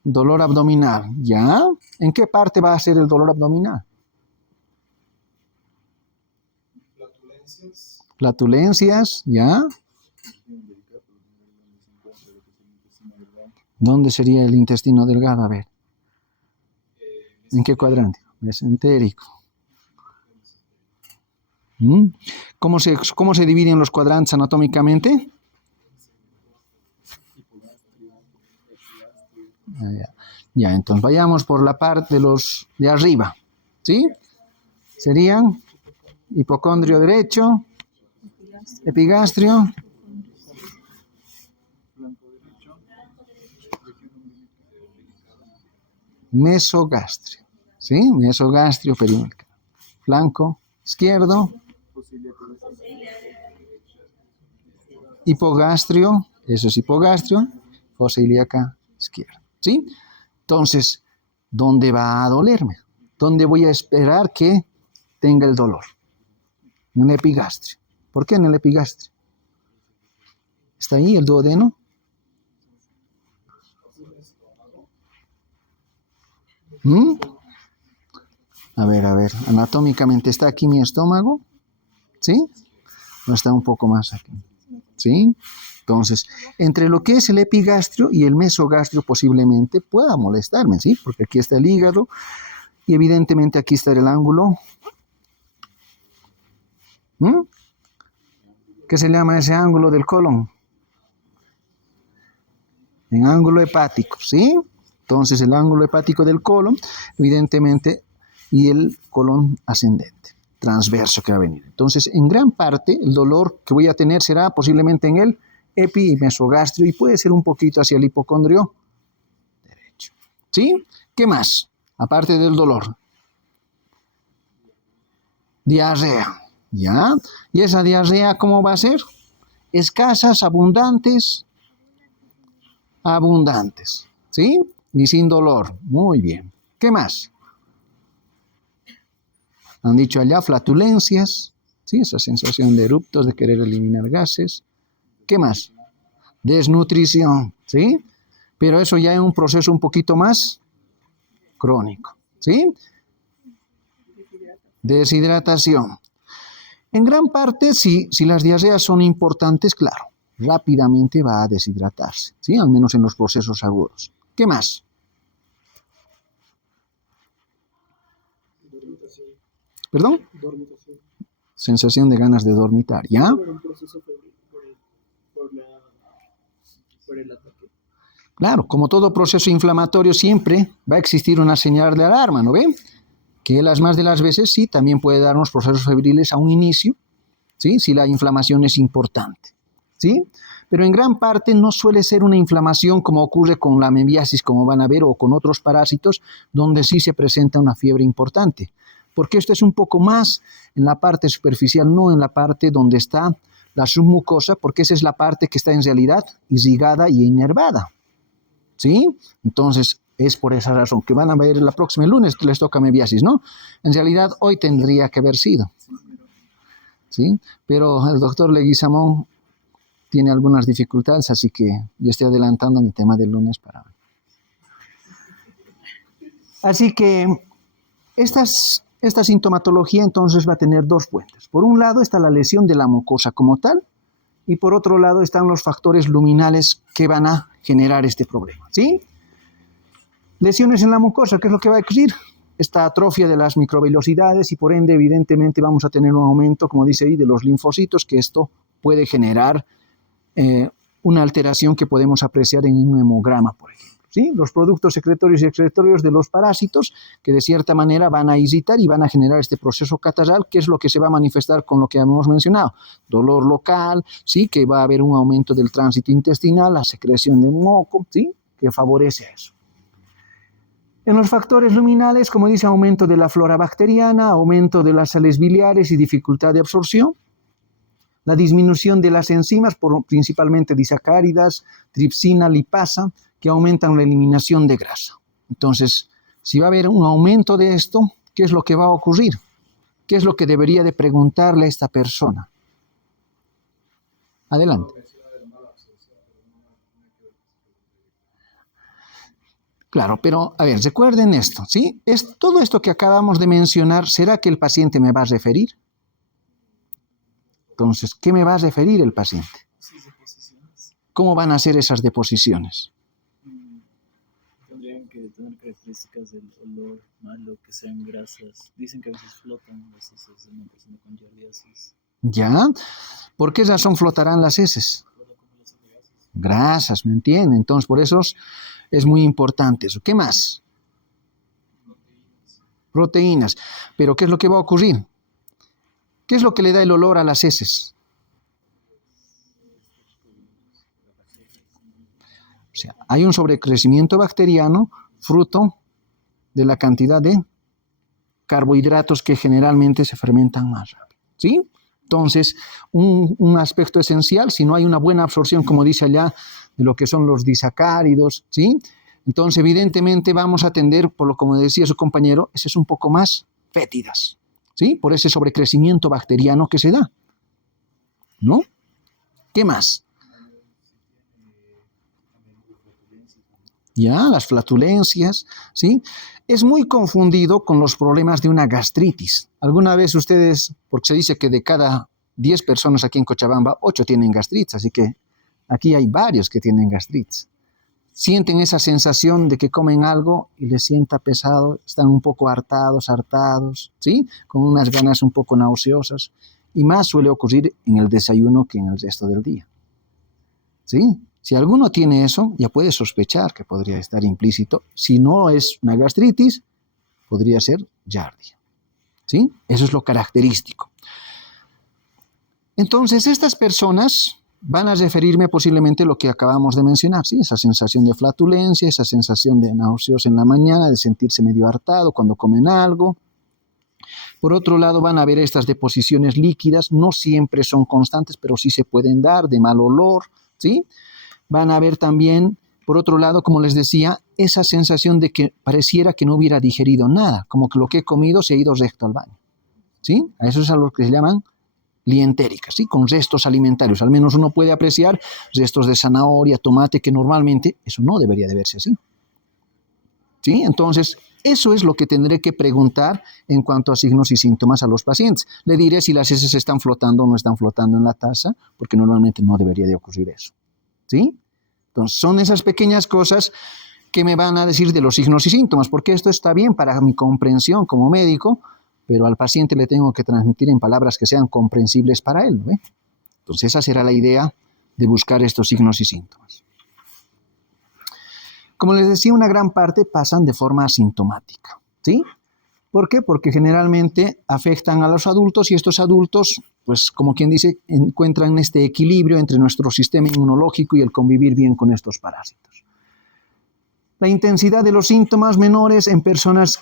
Dolor abdominal, ¿ya? ¿En qué parte va a ser el dolor abdominal? Flatulencias, ¿ya? ¿Dónde sería el intestino delgado? A ver. ¿En qué cuadrante? Mesentérico. ¿Cómo se dividen los cuadrantes anatómicamente? Ya, entonces vayamos por la parte de los de arriba, ¿sí? Serían hipocondrio derecho, epigastrio, mesogastrio, ¿sí? Mesogastrio perimetral. Flanco izquierdo, hipogastrio, eso es hipogastrio, fosa ilíaca izquierda, ¿sí? Entonces, ¿dónde va a dolerme? ¿Dónde voy a esperar que tenga el dolor? En el epigastrio. ¿Por qué en el epigastrio? ¿Está ahí el duodeno? A ver, anatómicamente, ¿está aquí mi estómago? ¿Sí? ¿O está un poco más aquí? ¿Sí? Entonces, entre lo que es el epigastrio y el mesogastrio posiblemente pueda molestarme, ¿sí? Porque aquí está el hígado y evidentemente aquí está el ángulo. ¿Qué se llama ese ángulo del colon? En ángulo hepático, ¿sí? Entonces, el ángulo hepático del colon, evidentemente, y el colon ascendente. transverso que va a venir. Entonces, en gran parte, el dolor que voy a tener será posiblemente en el epi y mesogastrio y puede ser un poquito hacia el hipocondrio derecho. ¿Sí? ¿Qué más? Aparte del dolor. Diarrea. ¿Ya? ¿Y esa diarrea cómo va a ser? Escasas, abundantes. Abundantes. ¿Sí? Y sin dolor. Muy bien. ¿Qué más? Han dicho allá flatulencias, ¿sí? Esa sensación de eruptos, de querer eliminar gases. ¿Qué más? Desnutrición, ¿sí? Pero eso ya es un proceso un poquito más crónico, ¿sí? Deshidratación. En gran parte, si las diarreas son importantes, claro, rápidamente va a deshidratarse, ¿sí? Al menos en los procesos agudos. ¿Qué más? ¿Perdón? Dormitación. Sensación de ganas de dormitar, ¿ya? Por un proceso febril, por el ataque. Claro, como todo proceso inflamatorio siempre va a existir una señal de alarma, ¿no ven? Que las más de las veces sí, también puede darnos procesos febriles a un inicio, ¿sí? Si la inflamación es importante, ¿sí? Pero en gran parte no suele ser una inflamación como ocurre con la mebiasis, como van a ver, o con otros parásitos, donde sí se presenta una fiebre importante. Porque esto es un poco más en la parte superficial, no en la parte donde está la submucosa, porque esa es la parte que está en realidad irrigada y inervada, ¿sí? Entonces, es por esa razón que van a ver el próximo lunes, les toca mebiasis, ¿no? En realidad, hoy tendría que haber sido, ¿sí? Pero el doctor Leguizamón tiene algunas dificultades, así que yo estoy adelantando mi tema del lunes para hoy. Así que esta sintomatología entonces va a tener dos fuentes. Por un lado está la lesión de la mucosa como tal, y por otro lado están los factores luminales que van a generar este problema, ¿sí? Lesiones en la mucosa, ¿qué es lo que va a ocurrir? Esta atrofia de las microvellosidades y por ende evidentemente vamos a tener un aumento, como dice ahí, de los linfocitos, que esto puede generar una alteración que podemos apreciar en un hemograma, por ejemplo, ¿sí? Los productos secretorios y excretorios de los parásitos que de cierta manera van a irritar y van a generar este proceso catarral, que es lo que se va a manifestar con lo que hemos mencionado, dolor local, ¿sí? Que va a haber un aumento del tránsito intestinal, la secreción de moco, ¿sí? Que favorece eso. En los factores luminales, como dice, aumento de la flora bacteriana, aumento de las sales biliares y dificultad de absorción, la disminución de las enzimas, principalmente disacáridas, tripsina, lipasa, que aumentan la eliminación de grasa. Entonces, si va a haber un aumento de esto, ¿qué es lo que va a ocurrir? ¿Qué es lo que debería de preguntarle a esta persona? Adelante. Claro, pero a ver, recuerden esto, ¿sí? Todo esto que acabamos de mencionar, ¿será que el paciente me va a referir? Entonces, ¿qué me va a referir el paciente? ¿Cómo van a ser esas deposiciones? Tendrían que tener características del olor malo, que sean grasas. Dicen que a veces flotan las heces de una persona con giardiasis. ¿Ya? ¿Por qué razón flotarán las heces? Grasas, ¿me entienden? Entonces, por eso es muy importante eso. ¿Qué más? Proteínas. ¿Pero qué es lo que va a ocurrir? ¿Qué es lo que le da el olor a las heces? O sea, hay un sobrecrecimiento bacteriano fruto de la cantidad de carbohidratos que generalmente se fermentan más rápido, ¿sí? Entonces, un aspecto esencial, si no hay una buena absorción, como dice allá, de lo que son los disacáridos, ¿sí? Entonces, evidentemente vamos a tender, como decía su compañero, ese es un poco más fétidas, ¿sí? Por ese sobrecrecimiento bacteriano que se da, ¿no? ¿Qué más? Ya, las flatulencias, ¿sí? Es muy confundido con los problemas de una gastritis. Alguna vez ustedes, porque se dice que de cada 10 personas aquí en Cochabamba, 8 tienen gastritis, así que aquí hay varios que tienen gastritis. Sienten esa sensación de que comen algo y les sienta pesado, están un poco hartados, ¿sí? Con unas ganas un poco nauseosas. Y más suele ocurrir en el desayuno que en el resto del día, ¿sí? Si alguno tiene eso, ya puede sospechar que podría estar implícito. Si no es una gastritis, podría ser giardia. ¿Sí? Eso es lo característico. Entonces, estas personas van a referirme posiblemente a lo que acabamos de mencionar, ¿sí? Esa sensación de flatulencia, esa sensación de náuseos en la mañana, de sentirse medio hartado cuando comen algo. Por otro lado, van a haber estas deposiciones líquidas, no siempre son constantes, pero sí se pueden dar, de mal olor, ¿sí? Van a haber también, por otro lado, como les decía, esa sensación de que pareciera que no hubiera digerido nada, como que lo que he comido se ha ido recto al baño, ¿sí? A eso es a lo que se llaman lientéricas, ¿sí? Con restos alimentarios. Al menos uno puede apreciar restos de zanahoria, tomate, que normalmente eso no debería de verse así, ¿sí? Entonces, eso es lo que tendré que preguntar en cuanto a signos y síntomas a los pacientes. Le diré si las heces están flotando o no están flotando en la taza, porque normalmente no debería de ocurrir eso, ¿sí? Entonces, son esas pequeñas cosas que me van a decir de los signos y síntomas, porque esto está bien para mi comprensión como médico, pero al paciente le tengo que transmitir en palabras que sean comprensibles para él, ¿no? Entonces, esa será la idea de buscar estos signos y síntomas. Como les decía, una gran parte pasan de forma asintomática, ¿sí? ¿Por qué? Porque generalmente afectan a los adultos y estos adultos, pues como quien dice, encuentran este equilibrio entre nuestro sistema inmunológico y el convivir bien con estos parásitos. La intensidad de los síntomas menores en personas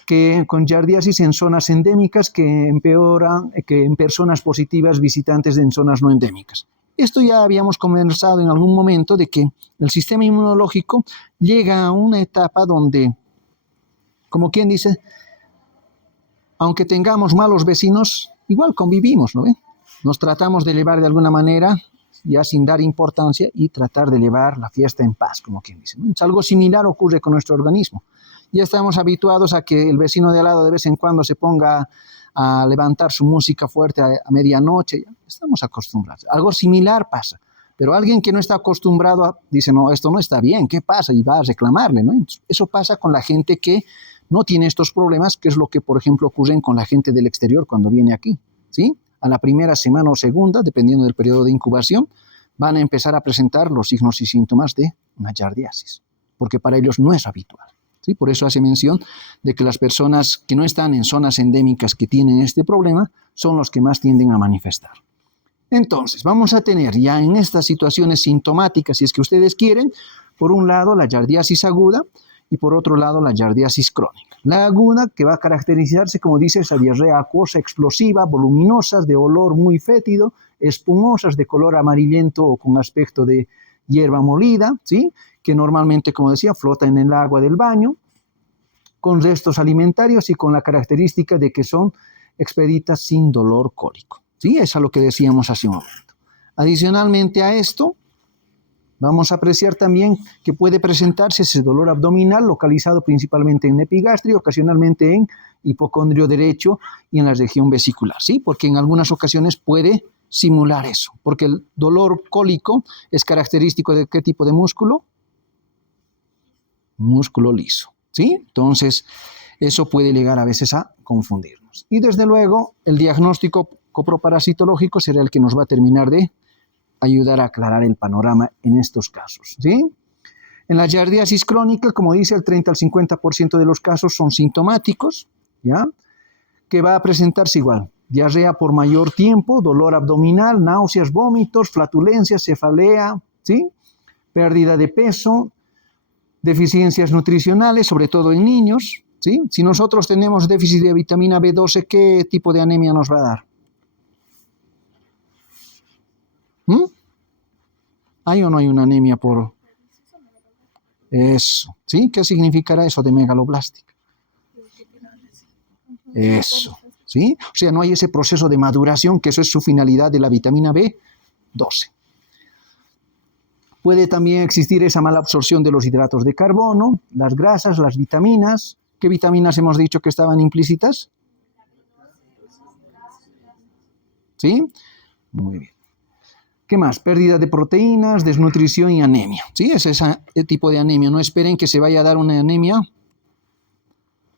con giardiasis en zonas endémicas que empeoran que en personas positivas visitantes en zonas no endémicas. Esto ya habíamos conversado en algún momento de que el sistema inmunológico llega a una etapa donde, como quien dice, aunque tengamos malos vecinos, igual convivimos, ¿no ve? Nos tratamos de llevar de alguna manera, ya sin dar importancia, y tratar de llevar la fiesta en paz, como quien dice, ¿no? Algo similar ocurre con nuestro organismo. Ya estamos habituados a que el vecino de al lado de vez en cuando se ponga a levantar su música fuerte a medianoche. Ya estamos acostumbrados. Algo similar pasa. Pero alguien que no está acostumbrado dice, no, esto no está bien, ¿qué pasa? Y va a reclamarle, ¿no? Entonces, eso pasa con la gente que no tiene estos problemas, que es lo que, por ejemplo, ocurre con la gente del exterior cuando viene aquí, ¿sí? A la primera semana o segunda, dependiendo del periodo de incubación, van a empezar a presentar los signos y síntomas de una giardiasis, porque para ellos no es habitual, ¿sí? Por eso hace mención de que las personas que no están en zonas endémicas que tienen este problema son los que más tienden a manifestar. Entonces, vamos a tener ya en estas situaciones sintomáticas, si es que ustedes quieren, por un lado la giardiasis aguda y por otro lado la giardiasis crónica. La aguda, que va a caracterizarse, como dice, esa diarrea acuosa explosiva, voluminosas, de olor muy fétido, espumosas, de color amarillento o con aspecto de hierba molida, ¿sí? Que normalmente, como decía, flota en el agua del baño, con restos alimentarios y con la característica de que son expeditas sin dolor cólico, ¿sí? Es a lo que decíamos hace un momento. Adicionalmente a esto, vamos a apreciar también que puede presentarse ese dolor abdominal localizado principalmente en epigastrio, ocasionalmente en hipocondrio derecho y en la región vesicular, ¿sí? Porque en algunas ocasiones puede simular eso, porque el dolor cólico es característico de ¿qué tipo de músculo? Músculo liso, ¿sí? Entonces, eso puede llegar a veces a confundirnos. Y desde luego, el diagnóstico coproparasitológico será el que nos va a terminar de ayudar a aclarar el panorama en estos casos, ¿sí? En la giardiasis crónica, como dice, el 30 al 50% de los casos son sintomáticos, ¿ya? Que va a presentarse igual, diarrea por mayor tiempo, dolor abdominal, náuseas, vómitos, flatulencia, cefalea, ¿sí? Pérdida de peso, deficiencias nutricionales, sobre todo en niños, ¿sí? Si nosotros tenemos déficit de vitamina B12, ¿qué tipo de anemia nos va a dar? ¿Hay o no hay una anemia por eso? ¿Sí? ¿Qué significará eso de megaloblástica? Eso, ¿sí? O sea, no hay ese proceso de maduración, que eso es su finalidad de la vitamina B12. Puede también existir esa mala absorción de los hidratos de carbono, las grasas, las vitaminas. ¿Qué vitaminas hemos dicho que estaban implícitas? ¿Sí? Muy bien. ¿Qué más? Pérdida de proteínas, desnutrición y anemia. ¿Sí? Es ese tipo de anemia. No esperen que se vaya a dar una anemia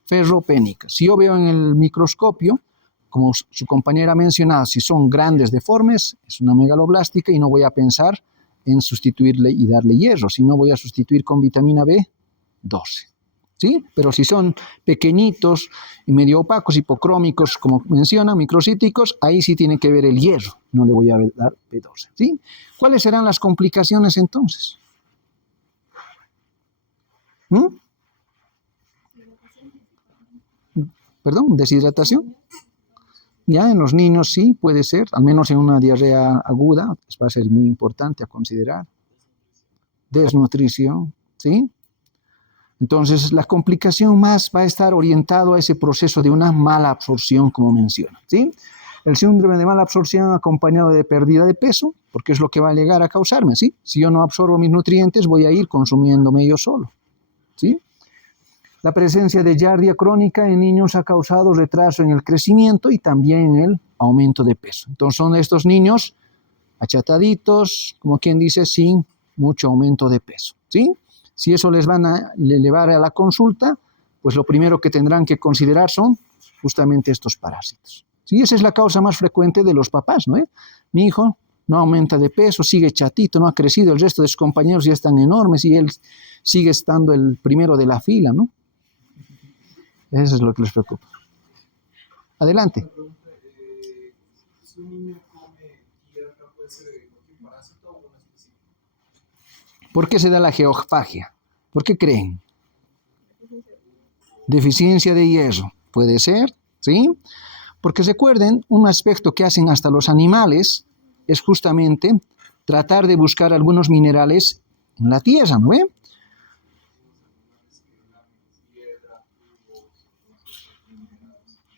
ferropénica. Si yo veo en el microscopio, como su compañera ha mencionado, si son grandes deformes, es una megaloblástica y no voy a pensar en sustituirle y darle hierro, sino voy a sustituir con vitamina B12. ¿sí? Pero si son pequeñitos y medio opacos, hipocrómicos, como menciona, microcíticos, ahí sí tiene que ver el hierro. No le voy a dar P12, ¿sí? ¿Cuáles serán las complicaciones entonces? ¿Mm? ¿Perdón? ¿Deshidratación? Ya en los niños sí puede ser, al menos en una diarrea aguda, va a ser muy importante a considerar. Desnutrición, ¿sí? Entonces, la complicación más va a estar orientado a ese proceso de una mala absorción, como menciona, ¿sí? El síndrome de mala absorción acompañado de pérdida de peso, porque es lo que va a llegar a causarme, ¿sí? Si yo no absorbo mis nutrientes, voy a ir consumiéndome yo solo, ¿sí? La presencia de giardia crónica en niños ha causado retraso en el crecimiento y también en el aumento de peso. Entonces, son estos niños achataditos, como quien dice, sin mucho aumento de peso, ¿sí? Si eso les van a llevar a la consulta, pues lo primero que tendrán que considerar son justamente estos parásitos. Sí, esa es la causa más frecuente de los papás, ¿no? Mi hijo no aumenta de peso, sigue chatito, no ha crecido, el resto de sus compañeros ya están enormes y él sigue estando el primero de la fila, ¿no? Eso es lo que les preocupa. Adelante. Si un niño come hierba, ¿puede ser cualquier parásito o uno específico? ¿Por qué se da la geofagia? ¿Por qué creen? Deficiencia de hierro. Puede ser, ¿sí? Porque recuerden, un aspecto que hacen hasta los animales es justamente tratar de buscar algunos minerales en la tierra, ¿no ve?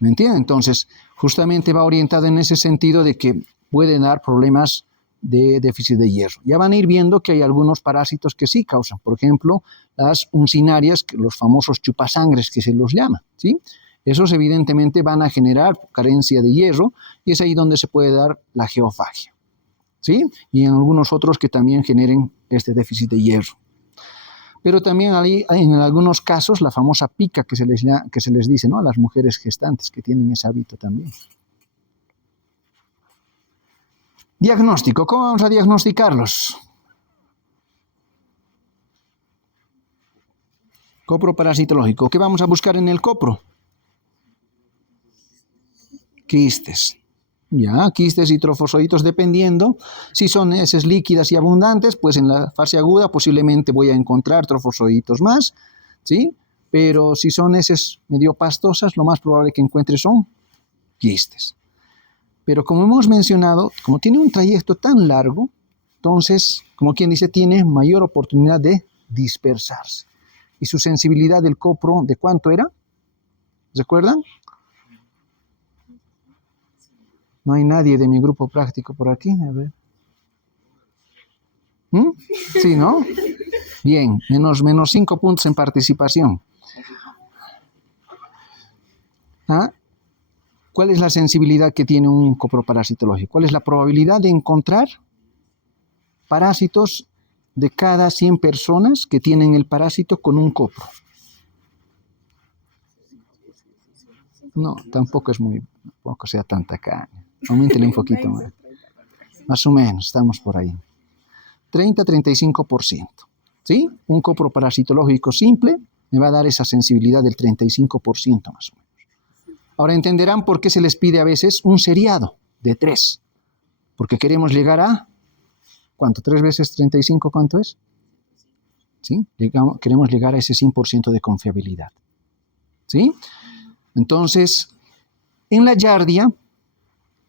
¿Me entienden? Entonces, justamente va orientado en ese sentido de que pueden dar problemas de déficit de hierro. Ya van a ir viendo que hay algunos parásitos que sí causan. Por ejemplo, las uncinarias, los famosos chupasangres que se los llama, ¿sí? Esos evidentemente van a generar carencia de hierro y es ahí donde se puede dar la geofagia, ¿sí? Y en algunos otros que también generen este déficit de hierro. Pero también hay en algunos casos la famosa pica que se les dice, ¿no? A las mujeres gestantes que tienen ese hábito también. Diagnóstico. ¿Cómo vamos a diagnosticarlos? Copro parasitológico. ¿Qué vamos a buscar en el copro? Quistes. Ya, quistes y trofosoditos dependiendo. Si son heces líquidas y abundantes, pues en la fase aguda posiblemente voy a encontrar trofosoditos más, ¿sí? Pero si son heces medio pastosas, lo más probable que encuentre son quistes. Pero como hemos mencionado, como tiene un trayecto tan largo, entonces, como quien dice, tiene mayor oportunidad de dispersarse. Y su sensibilidad del copro, ¿de cuánto era? ¿Recuerdan? No hay nadie de mi grupo práctico por aquí, a ver. Sí, ¿no? Bien, menos 5 puntos en participación. ¿Ah? ¿Cuál es la sensibilidad que tiene un copro parasitológico? ¿Cuál es la probabilidad de encontrar parásitos de cada 100 personas que tienen el parásito con un copro? No, tampoco sea tanta caña. Aumentele un poquito más. Más o menos, estamos por ahí. 30-35%. ¿Sí? Un copro parasitológico simple me va a dar esa sensibilidad del 35% más o menos. Ahora entenderán por qué se les pide a veces un seriado de 3. Porque queremos llegar a, ¿cuánto? 3 veces 35, ¿cuánto es? ¿Sí? Queremos llegar a ese 100% de confiabilidad. ¿Sí? Entonces, en la giardia,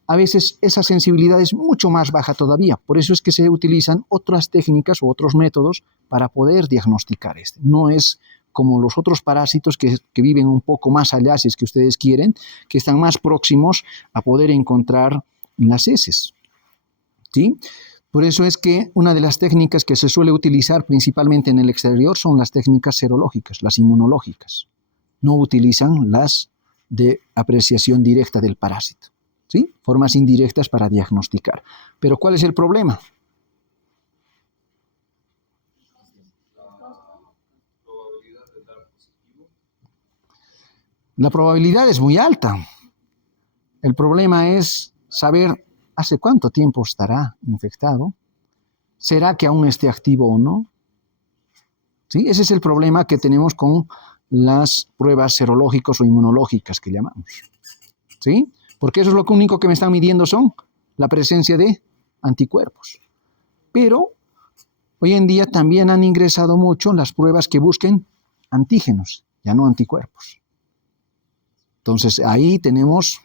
a veces esa sensibilidad es mucho más baja todavía. Por eso es que se utilizan otras técnicas o otros métodos para poder diagnosticar este. No es como los otros parásitos que viven un poco más allá, si es que ustedes quieren, que están más próximos a poder encontrar las heces. ¿Sí? Por eso es que una de las técnicas que se suele utilizar principalmente en el exterior son las técnicas serológicas, las inmunológicas. No utilizan las de apreciación directa del parásito. ¿Sí? Formas indirectas para diagnosticar. Pero ¿cuál es el problema? La probabilidad es muy alta. El problema es saber hace cuánto tiempo estará infectado. ¿Será que aún esté activo o no? ¿Sí? Ese es el problema que tenemos con las pruebas serológicas o inmunológicas que llamamos. ¿Sí? Porque eso es lo único que me están midiendo son la presencia de anticuerpos. Pero hoy en día también han ingresado mucho las pruebas que busquen antígenos, ya no anticuerpos. Entonces ahí tenemos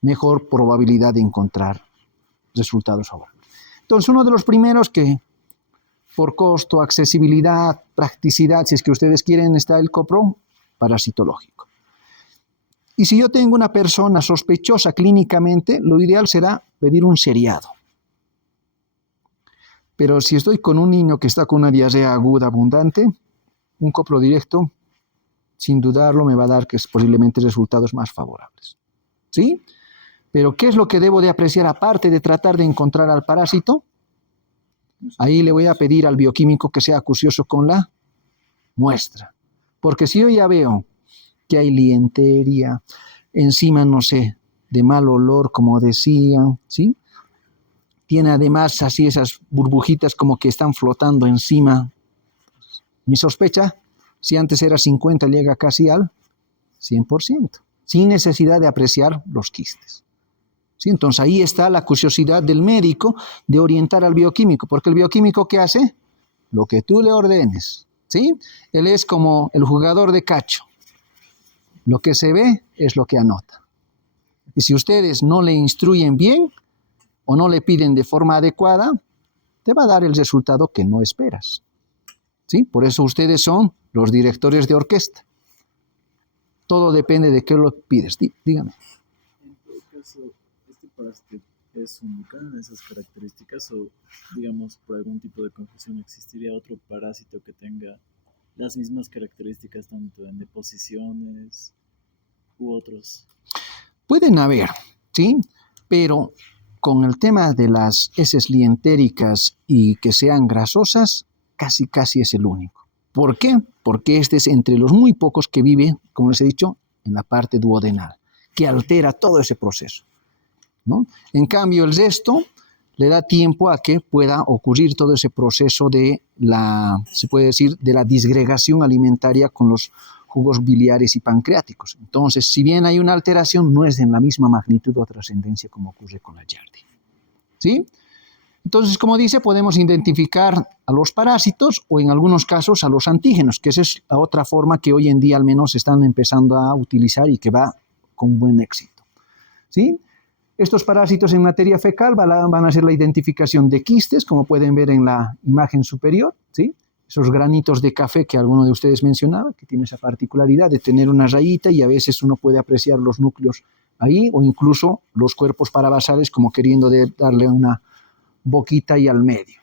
mejor probabilidad de encontrar resultados favorables. Entonces uno de los primeros que por costo, accesibilidad, practicidad, si es que ustedes quieren, está el copro parasitológico. Y si yo tengo una persona sospechosa clínicamente, lo ideal será pedir un seriado. Pero si estoy con un niño que está con una diarrea aguda abundante, un copro directo, sin dudarlo, me va a dar que es posiblemente resultados más favorables. ¿Sí? Pero ¿qué es lo que debo de apreciar aparte de tratar de encontrar al parásito? Ahí le voy a pedir al bioquímico que sea acucioso con la muestra. Porque si yo ya veo que hay lienteria, encima, no sé, de mal olor, como decían, ¿sí? Tiene además así esas burbujitas como que están flotando encima. Mi sospecha, si antes era 50, llega casi al 100%, sin necesidad de apreciar los quistes. ¿Sí? Entonces ahí está la curiosidad del médico de orientar al bioquímico, porque el bioquímico ¿qué hace? Lo que tú le ordenes. ¿Sí? Él es como el jugador de cacho. Lo que se ve es lo que anota. Y si ustedes no le instruyen bien o no le piden de forma adecuada, te va a dar el resultado que no esperas. ¿Sí? Por eso ustedes son los directores de orquesta. Todo depende de qué lo pides. Dígame. En todo caso, ¿este parásito es único en esas características o, digamos, por algún tipo de confusión existiría otro parásito que tenga las mismas características tanto en deposiciones u otros? Pueden haber, ¿sí? Pero con el tema de las heces lientéricas y que sean grasosas, casi es el único. ¿Por qué? Porque este es entre los muy pocos que vive, como les he dicho, en la parte duodenal, que altera todo ese proceso, ¿no? En cambio, el resto le da tiempo a que pueda ocurrir todo ese proceso de se puede decir, de la disgregación alimentaria con los jugos biliares y pancreáticos. Entonces, si bien hay una alteración, no es en la misma magnitud o trascendencia como ocurre con la Giardia. ¿Sí? Entonces, como dice, podemos identificar a los parásitos o en algunos casos a los antígenos, que esa es la otra forma que hoy en día al menos están empezando a utilizar y que va con buen éxito. ¿Sí? Estos parásitos en materia fecal van a hacer la identificación de quistes, como pueden ver en la imagen superior, ¿sí? Esos granitos de café que alguno de ustedes mencionaba, que tiene esa particularidad de tener una rayita y a veces uno puede apreciar los núcleos ahí o incluso los cuerpos parabasales como queriendo darle una boquita y al medio,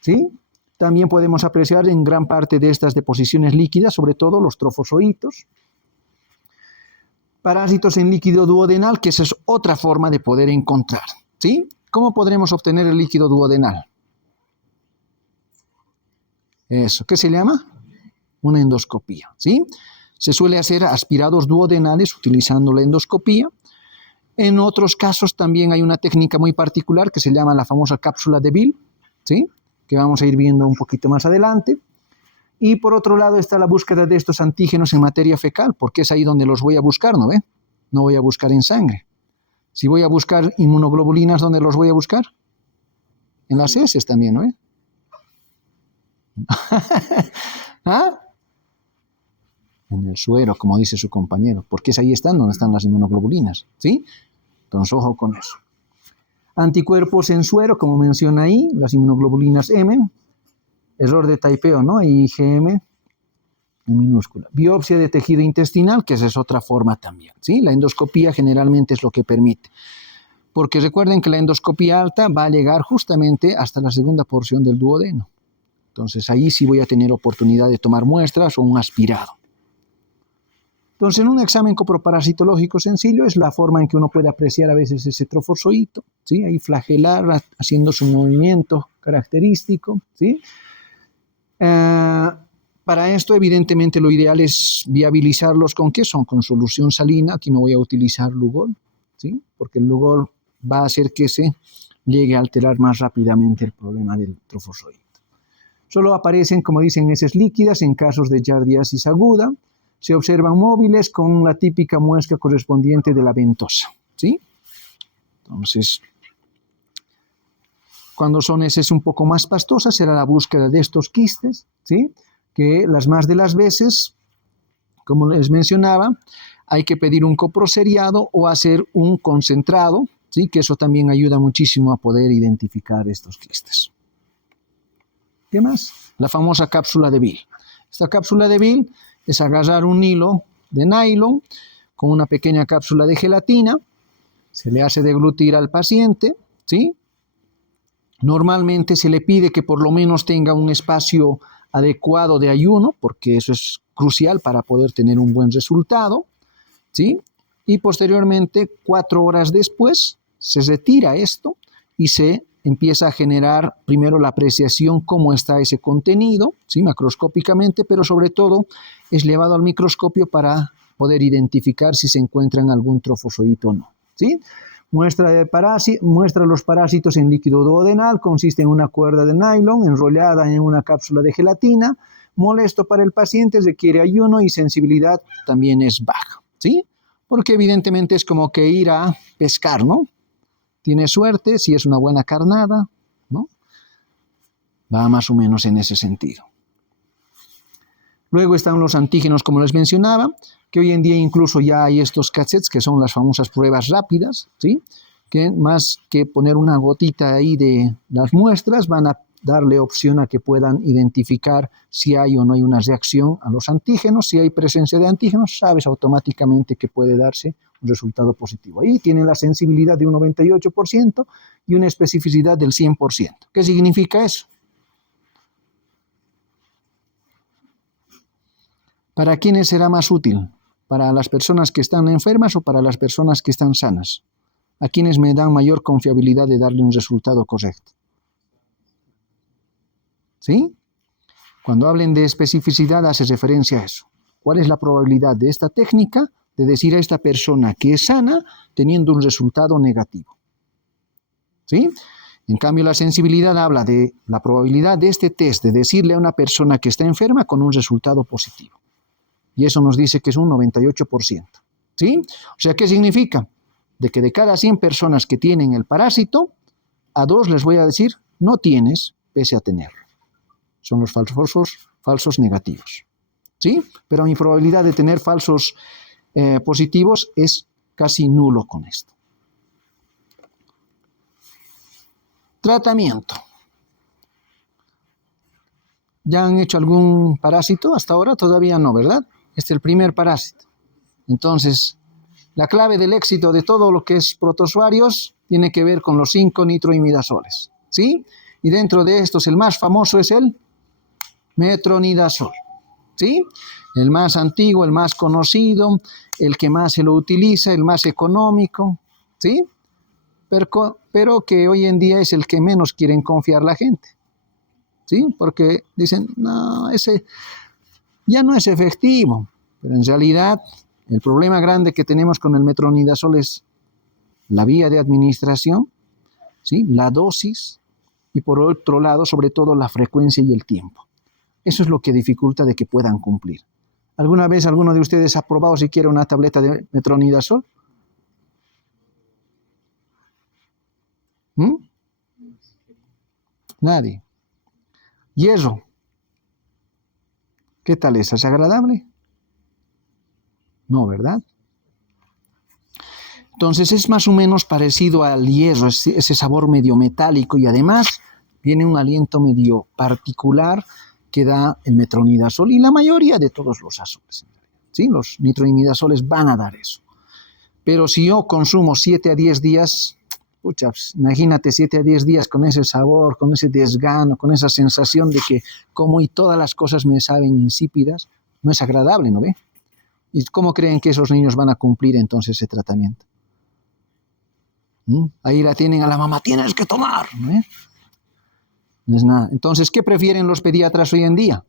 ¿sí? También podemos apreciar en gran parte de estas deposiciones líquidas, sobre todo los trofozoitos. Parásitos en líquido duodenal, que esa es otra forma de poder encontrar, ¿sí? ¿Cómo podremos obtener el líquido duodenal? Eso, ¿qué se llama? Una endoscopía, ¿sí? Se suele hacer aspirados duodenales utilizando la endoscopía. En otros casos también hay una técnica muy particular que se llama la famosa cápsula de Bill, ¿sí? Que vamos a ir viendo un poquito más adelante. Y por otro lado está la búsqueda de estos antígenos en materia fecal, porque es ahí donde los voy a buscar, ¿no ve? No voy a buscar en sangre. Si voy a buscar inmunoglobulinas, ¿dónde los voy a buscar? En las heces también, ¿no ve? ¿Ah? En el suero, como dice su compañero, porque es ahí donde están las inmunoglobulinas, ¿sí? Entonces, ojo con eso. Anticuerpos en suero, como menciona ahí, las inmunoglobulinas M, error de taipeo, ¿no? IgM en minúscula. Biopsia de tejido intestinal, que esa es otra forma también, ¿sí? La endoscopía generalmente es lo que permite. Porque recuerden que la endoscopía alta va a llegar justamente hasta la segunda porción del duodeno. Entonces ahí sí voy a tener oportunidad de tomar muestras o un aspirado. Entonces en un examen coproparasitológico sencillo es la forma en que uno puede apreciar a veces ese trofozoito, ¿sí? Ahí flagelar haciendo su movimiento característico, ¿sí? Para esto evidentemente lo ideal es viabilizarlos ¿con qué son? Con solución salina. Aquí no voy a utilizar Lugol, ¿sí? Porque el Lugol va a hacer que se llegue a alterar más rápidamente el problema del trofozoito. Solo aparecen, como dicen, heces líquidas en casos de giardiasis aguda. se observan móviles con la típica muesca correspondiente de la ventosa, ¿sí? Entonces, cuando son heces un poco más pastosas, será la búsqueda de estos quistes, ¿sí? Que las más de las veces, como les mencionaba, hay que pedir un coproseriado o hacer un concentrado, ¿sí? Que eso también ayuda muchísimo a poder identificar estos quistes. ¿Qué más? La famosa cápsula de Bill. Esta cápsula de Bill es agarrar un hilo de nylon con una pequeña cápsula de gelatina, se le hace deglutir al paciente, ¿sí? Normalmente se le pide que por lo menos tenga un espacio adecuado de ayuno, porque eso es crucial para poder tener un buen resultado, ¿sí? Y posteriormente, 4 horas después, se retira esto y se empieza a generar primero la apreciación cómo está ese contenido, ¿sí? Macroscópicamente, pero sobre todo es llevado al microscopio para poder identificar si se encuentran algún trofozoito o no, ¿sí? Muestra los parásitos en líquido duodenal, consiste en una cuerda de nylon enrollada en una cápsula de gelatina, molesto para el paciente, requiere ayuno y sensibilidad también es baja, ¿sí? Porque evidentemente es como que ir a pescar, ¿no? Tiene suerte, si es una buena carnada, ¿no? Va más o menos en ese sentido. Luego están los antígenos, como les mencionaba, que hoy en día incluso ya hay estos cassettes que son las famosas pruebas rápidas, ¿sí? Que más que poner una gotita ahí de las muestras, van a darle opción a que puedan identificar si hay o no hay una reacción a los antígenos. Si hay presencia de antígenos, sabes automáticamente que puede darse un resultado positivo. Ahí tienen la sensibilidad de un 98% y una especificidad del 100%. ¿Qué significa eso? ¿Para quiénes será más útil? ¿Para las personas que están enfermas o para las personas que están sanas? ¿A quiénes me dan mayor confiabilidad de darle un resultado correcto? ¿Sí? Cuando hablen de especificidad hace referencia a eso. ¿Cuál es la probabilidad de esta técnica de decir a esta persona que es sana teniendo un resultado negativo? ¿Sí? En cambio, la sensibilidad habla de la probabilidad de este test de decirle a una persona que está enferma con un resultado positivo. Y eso nos dice que es un 98%. ¿Sí? O sea, ¿qué significa? De que de cada 100 personas que tienen el parásito, a 2 les voy a decir, no tienes, pese a tenerlo. Son los falsos negativos. ¿Sí? Pero mi probabilidad de tener falsos positivos es casi nulo con esto. Tratamiento. ¿Ya han hecho algún parásito hasta ahora? Todavía no, ¿verdad? Este es el primer parásito. Entonces, la clave del éxito de todo lo que es protozoarios tiene que ver con los 5 nitroimidazoles, ¿sí? Y dentro de estos, el más famoso es el metronidazol, ¿sí? El más antiguo, el más conocido, el que más se lo utiliza, el más económico, ¿sí? Pero que hoy en día es el que menos quieren confiar la gente, ¿sí? Porque dicen, no, ese ya no es efectivo, pero en realidad el problema grande que tenemos con el metronidazol es la vía de administración, ¿sí? La dosis y por otro lado, sobre todo, la frecuencia y el tiempo. Eso es lo que dificulta de que puedan cumplir. ¿Alguna vez alguno de ustedes ha probado siquiera una tableta de metronidazol? ¿Mm? Nadie. Hierro. ¿Qué tal es? ¿Es agradable? No, ¿verdad? Entonces es más o menos parecido al hierro, ese sabor medio metálico y además tiene un aliento medio particular que da el metronidazol y la mayoría de todos los azoles. ¿Sí? Los nitroimidazoles van a dar eso. Pero si yo consumo 7 a 10 días, pucha, pues, imagínate 7 a 10 días con ese sabor, con ese desgano, con esa sensación de que como y todas las cosas me saben insípidas, no es agradable, ¿no ve? ¿Y cómo creen que esos niños van a cumplir entonces ese tratamiento? Ahí la tienen a la mamá, tienes que tomar, ¿no? No es nada. Entonces, ¿qué prefieren los pediatras hoy en día?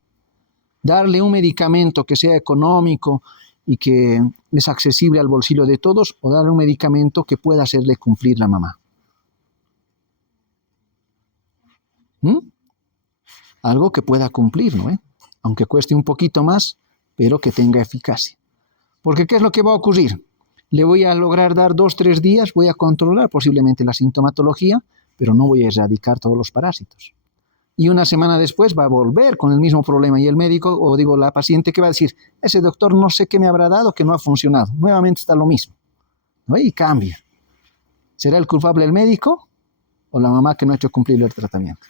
Darle un medicamento que sea económico y que es accesible al bolsillo de todos, o darle un medicamento que pueda hacerle cumplir la mamá. Algo que pueda cumplir, ¿no? Aunque cueste un poquito más, pero que tenga eficacia. Porque ¿qué es lo que va a ocurrir? Le voy a lograr dar 2 o 3 días, voy a controlar posiblemente la sintomatología, pero no voy a erradicar todos los parásitos. Y una semana después va a volver con el mismo problema y el médico, o digo la paciente, que va a decir, ese doctor no sé qué me habrá dado que no ha funcionado, nuevamente está lo mismo, ¿no? Y cambia. ¿Será el culpable el médico o la mamá que no ha hecho cumplir el tratamiento?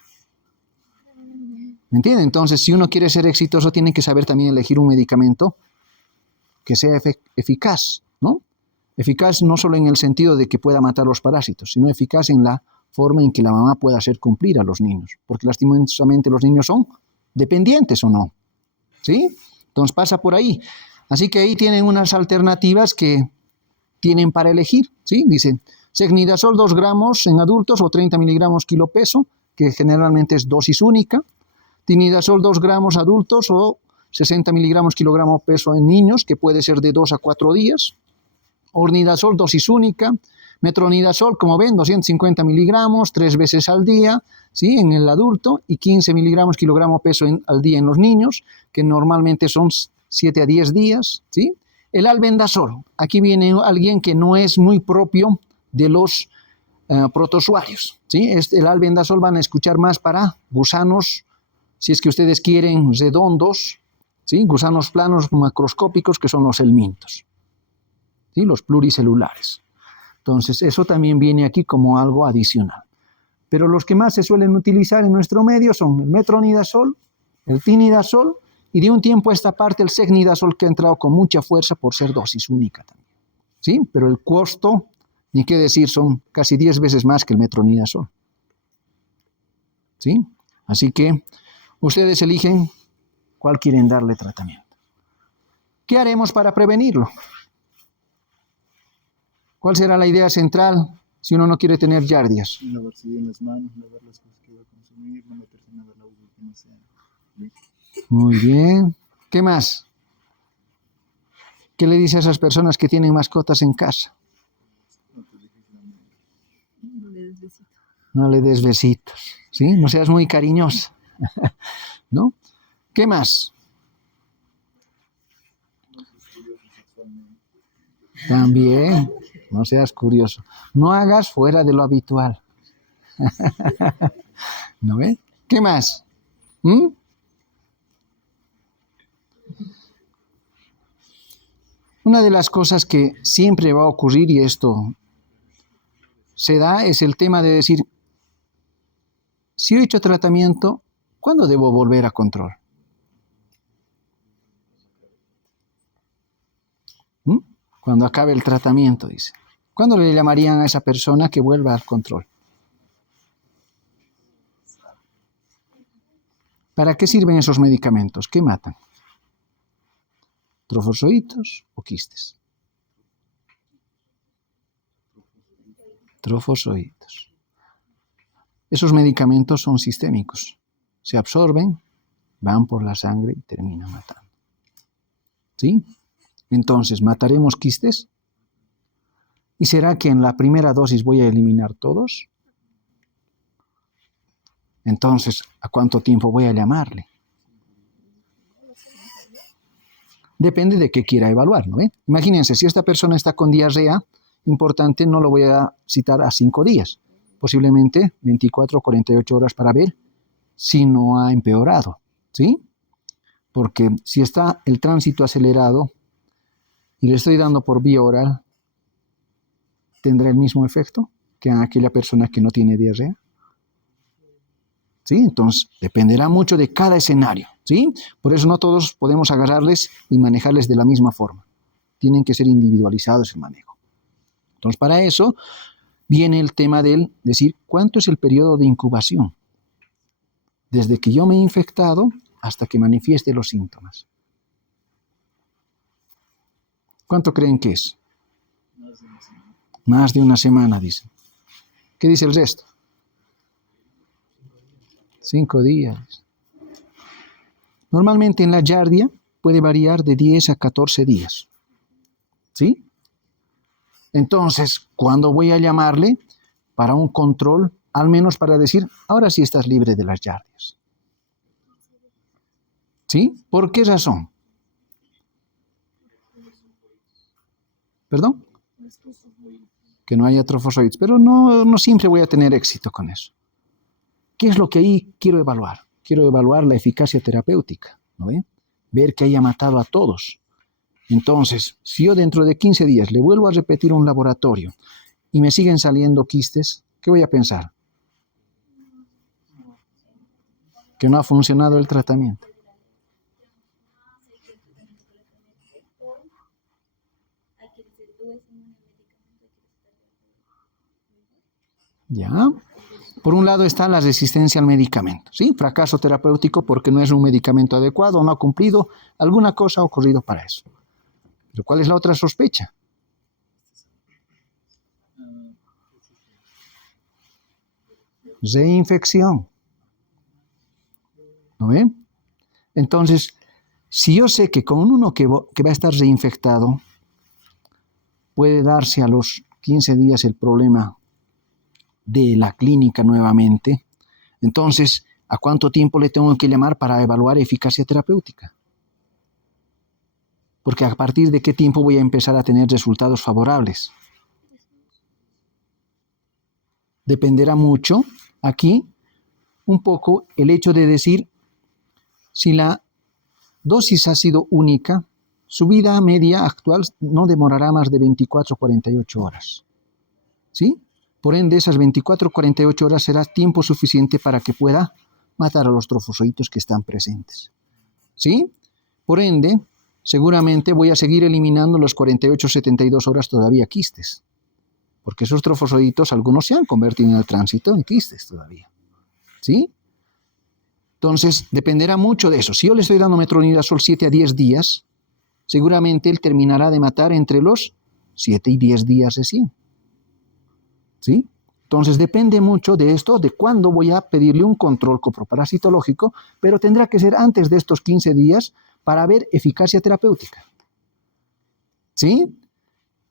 ¿Me entiende? Entonces, si uno quiere ser exitoso, tiene que saber también elegir un medicamento que sea eficaz, ¿no? Eficaz no solo en el sentido de que pueda matar los parásitos, sino eficaz en la forma en que la mamá pueda hacer cumplir a los niños, porque lastimosamente los niños son dependientes o no, ¿sí? Entonces pasa por ahí. Así que ahí tienen unas alternativas que tienen para elegir, ¿sí? Dicen, Secnidazol 2 gramos en adultos o 30 miligramos kilo peso, que generalmente es dosis única. Tinidazol 2 gramos adultos o 60 miligramos kilogramo peso en niños, que puede ser de 2 a 4 días. Ornidazol dosis única. Metronidazol, como ven, 250 miligramos 3 veces al día, ¿sí? En el adulto, y 15 miligramos kilogramo peso al día en los niños, que normalmente son 7 a 10 días, ¿sí? El albendazol, aquí viene alguien que no es muy propio de los protozoarios, ¿sí? El albendazol van a escuchar más para gusanos, si es que ustedes quieren, redondos, ¿sí? Gusanos planos macroscópicos, que son los helmintos, ¿sí? Los pluricelulares. Entonces, eso también viene aquí como algo adicional. Pero los que más se suelen utilizar en nuestro medio son el metronidazol, el tinidazol, y de un tiempo a esta parte el secnidazol, que ha entrado con mucha fuerza por ser dosis única también, ¿sí? Pero el costo, ni qué decir, son casi 10 veces más que el metronidazol, ¿sí? Así que ustedes eligen cuál quieren darle tratamiento. ¿Qué haremos para prevenirlo? ¿Cuál será la idea central si uno no quiere tener giardias? Lavarse bien las manos, lavar las cosas que va a consumir, no meterse nada al agua que no sea. Muy bien. ¿Qué más? ¿Qué le dice a esas personas que tienen mascotas en casa? No le des besito. No le des besitos, ¿sí? No seas muy cariñosa, ¿no? ¿Qué más? También, no seas curioso. No hagas fuera de lo habitual. ¿No ve? ¿Qué más? Una de las cosas que siempre va a ocurrir, y esto se da, es el tema de decir, si he hecho tratamiento, ¿cuándo debo volver a control? Cuando acabe el tratamiento, dice. ¿Cuándo le llamarían a esa persona que vuelva al control? ¿Para qué sirven esos medicamentos? ¿Qué matan? ¿Trofozoitos o quistes? Trofozoitos. Esos medicamentos son sistémicos. Se absorben, van por la sangre y terminan matando. ¿Sí? Entonces, ¿mataremos quistes? ¿Y será que en la primera dosis voy a eliminar todos? Entonces, ¿a cuánto tiempo voy a llamarle? Depende de qué quiera evaluar, ¿no? Imagínense, si esta persona está con diarrea importante, no lo voy a citar a 5 días, posiblemente 24 o 48 horas para ver si no ha empeorado, ¿sí? Porque si está el tránsito acelerado y le estoy dando por vía oral, ¿tendrá el mismo efecto que en aquella persona que no tiene diarrea? ¿Sí? Entonces, dependerá mucho de cada escenario, ¿sí? Por eso no todos podemos agarrarles y manejarles de la misma forma. Tienen que ser individualizados el manejo. Entonces, para eso viene el tema del decir, ¿cuánto es el periodo de incubación? Desde que yo me he infectado hasta que manifieste los síntomas. ¿Cuánto creen que es? Más de una semana, dicen. ¿Qué dice el resto? 5 días. Normalmente en la giardia puede variar de 10 a 14 días. ¿Sí? Entonces, ¿cuándo voy a llamarle? Para un control, al menos para decir, ahora sí estás libre de las giardias. ¿Sí? ¿Por qué razón? ¿Perdón? Es trofozoide. Que no haya trofozoides, pero no siempre voy a tener éxito con eso. ¿Qué es lo que ahí quiero evaluar? Quiero evaluar la eficacia terapéutica, ¿no ve? Ver que haya matado a todos. Entonces, si yo dentro de 15 días le vuelvo a repetir un laboratorio y me siguen saliendo quistes, ¿qué voy a pensar? Que no ha funcionado el tratamiento. ¿Ya? Por un lado está la resistencia al medicamento, ¿sí? Fracaso terapéutico porque no es un medicamento adecuado, no ha cumplido, alguna cosa ha ocurrido para eso. Pero ¿cuál es la otra sospecha? Reinfección. ¿No ven? Entonces, si yo sé que con uno que va a estar reinfectado, puede darse a los 15 días el problema de la clínica nuevamente, entonces, ¿a cuánto tiempo le tengo que llamar para evaluar eficacia terapéutica? Porque a partir de qué tiempo voy a empezar a tener resultados favorables. Dependerá mucho aquí un poco el hecho de decir si la dosis ha sido única, su vida media actual no demorará más de 24 o 48 horas. ¿Sí? Por ende, esas 24 o 48 horas será tiempo suficiente para que pueda matar a los trofozoitos que están presentes. ¿Sí? Por ende, seguramente voy a seguir eliminando las 48 o 72 horas todavía quistes. Porque esos trofozoitos, algunos se han convertido en el tránsito en quistes todavía. ¿Sí? Entonces, dependerá mucho de eso. Si yo le estoy dando metronidazol 7 a 10 días, seguramente él terminará de matar entre los 7 y 10 días recién. ¿Sí? Entonces, depende mucho de esto, de cuándo voy a pedirle un control coproparasitológico, pero tendrá que ser antes de estos 15 días para ver eficacia terapéutica. ¿Sí?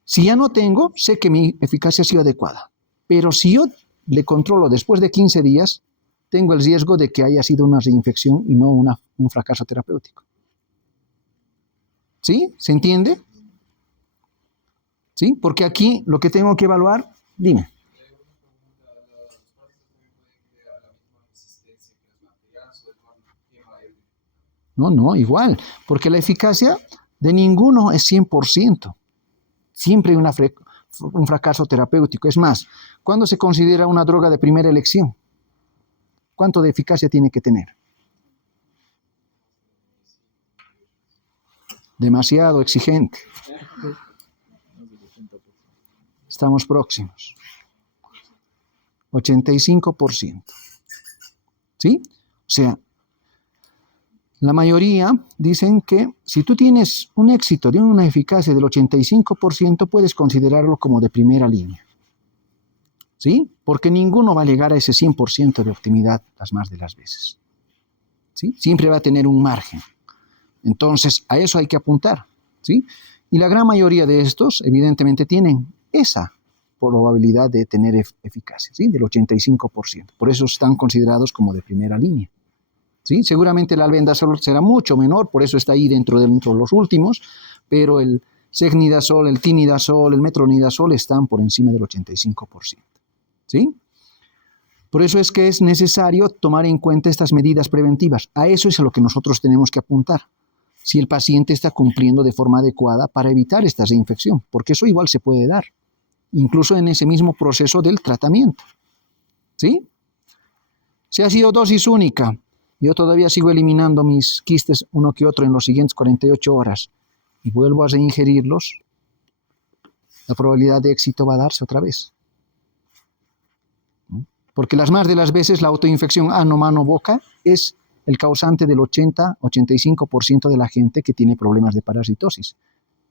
Si ya no tengo, sé que mi eficacia ha sido adecuada. Pero si yo le controlo después de 15 días, tengo el riesgo de que haya sido una reinfección y no un fracaso terapéutico. ¿Sí? ¿Se entiende? ¿Sí? Porque aquí lo que tengo que evaluar, dime. No, igual, porque la eficacia de ninguno es 100%. Siempre hay un fracaso terapéutico. Es más, ¿cuándo se considera una droga de primera elección? ¿Cuánto de eficacia tiene que tener? Demasiado exigente. Estamos próximos. 85%. ¿Sí? O sea, la mayoría dicen que si tú tienes un éxito de una eficacia del 85%, puedes considerarlo como de primera línea. ¿Sí? Porque ninguno va a llegar a ese 100% de optimidad las más de las veces. ¿Sí? Siempre va a tener un margen. Entonces, a eso hay que apuntar. ¿Sí? Y la gran mayoría de estos, evidentemente, tienen esa probabilidad de tener eficacia, ¿sí? Del 85%. Por eso están considerados como de primera línea. ¿Sí? Seguramente el albendazol será mucho menor, por eso está ahí dentro de los últimos, pero el secnidazol, el tinidazol, el metronidazol están por encima del 85%. ¿Sí? Por eso es que es necesario tomar en cuenta estas medidas preventivas. A eso es a lo que nosotros tenemos que apuntar. Si el paciente está cumpliendo de forma adecuada para evitar esta reinfección, porque eso igual se puede dar, incluso en ese mismo proceso del tratamiento. ¿Sí? Si ha sido dosis única, yo todavía sigo eliminando mis quistes uno que otro en los siguientes 48 horas y vuelvo a reingerirlos, la probabilidad de éxito va a darse otra vez. Porque las más de las veces la autoinfección ano, mano, boca es el causante del 80-85% de la gente que tiene problemas de parasitosis.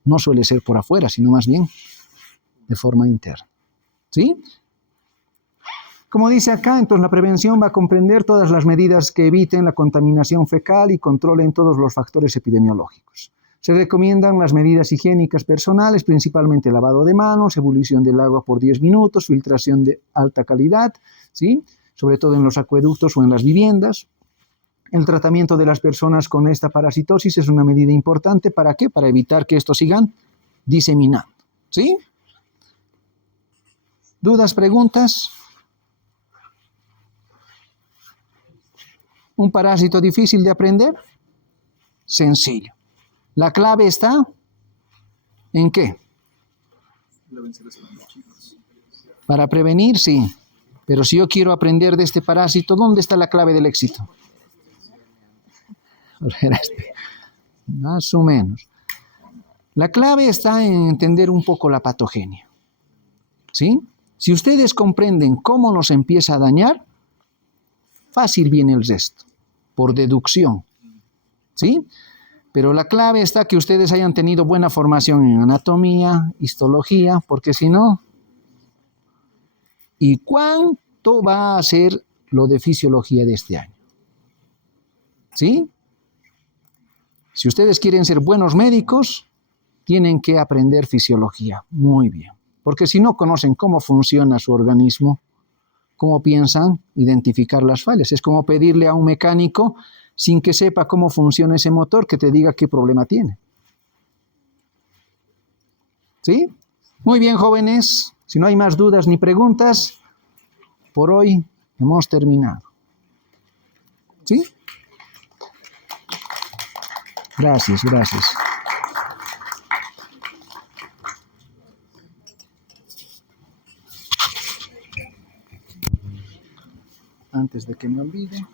No suele ser por afuera, sino más bien de forma interna. ¿Sí? Como dice acá, entonces la prevención va a comprender todas las medidas que eviten la contaminación fecal y controlen todos los factores epidemiológicos. Se recomiendan las medidas higiénicas personales, principalmente lavado de manos, ebullición del agua por 10 minutos, filtración de alta calidad, ¿sí? Sobre todo en los acueductos o en las viviendas. El tratamiento de las personas con esta parasitosis es una medida importante. ¿Para qué? Para evitar que estos sigan diseminando. ¿Sí? ¿Dudas, preguntas? ¿Un parásito difícil de aprender? Sencillo. ¿La clave está en qué? Para prevenir, sí. Pero si yo quiero aprender de este parásito, ¿dónde está la clave del éxito? Más o menos. La clave está en entender un poco la patogenia. ¿Sí? Si ustedes comprenden cómo nos empieza a dañar, fácil viene el resto, por deducción. ¿Sí? Pero la clave está que ustedes hayan tenido buena formación en anatomía, histología, porque si no, ¿y cuánto va a ser lo de fisiología de este año? ¿Sí? Si ustedes quieren ser buenos médicos, tienen que aprender fisiología. Muy bien. Porque si no conocen cómo funciona su organismo, cómo piensan, identificar las fallas. Es como pedirle a un mecánico, sin que sepa cómo funciona ese motor, que te diga qué problema tiene. ¿Sí? Muy bien, jóvenes. Si no hay más dudas ni preguntas, por hoy hemos terminado. ¿Sí? Gracias, gracias. Antes de que me olvide.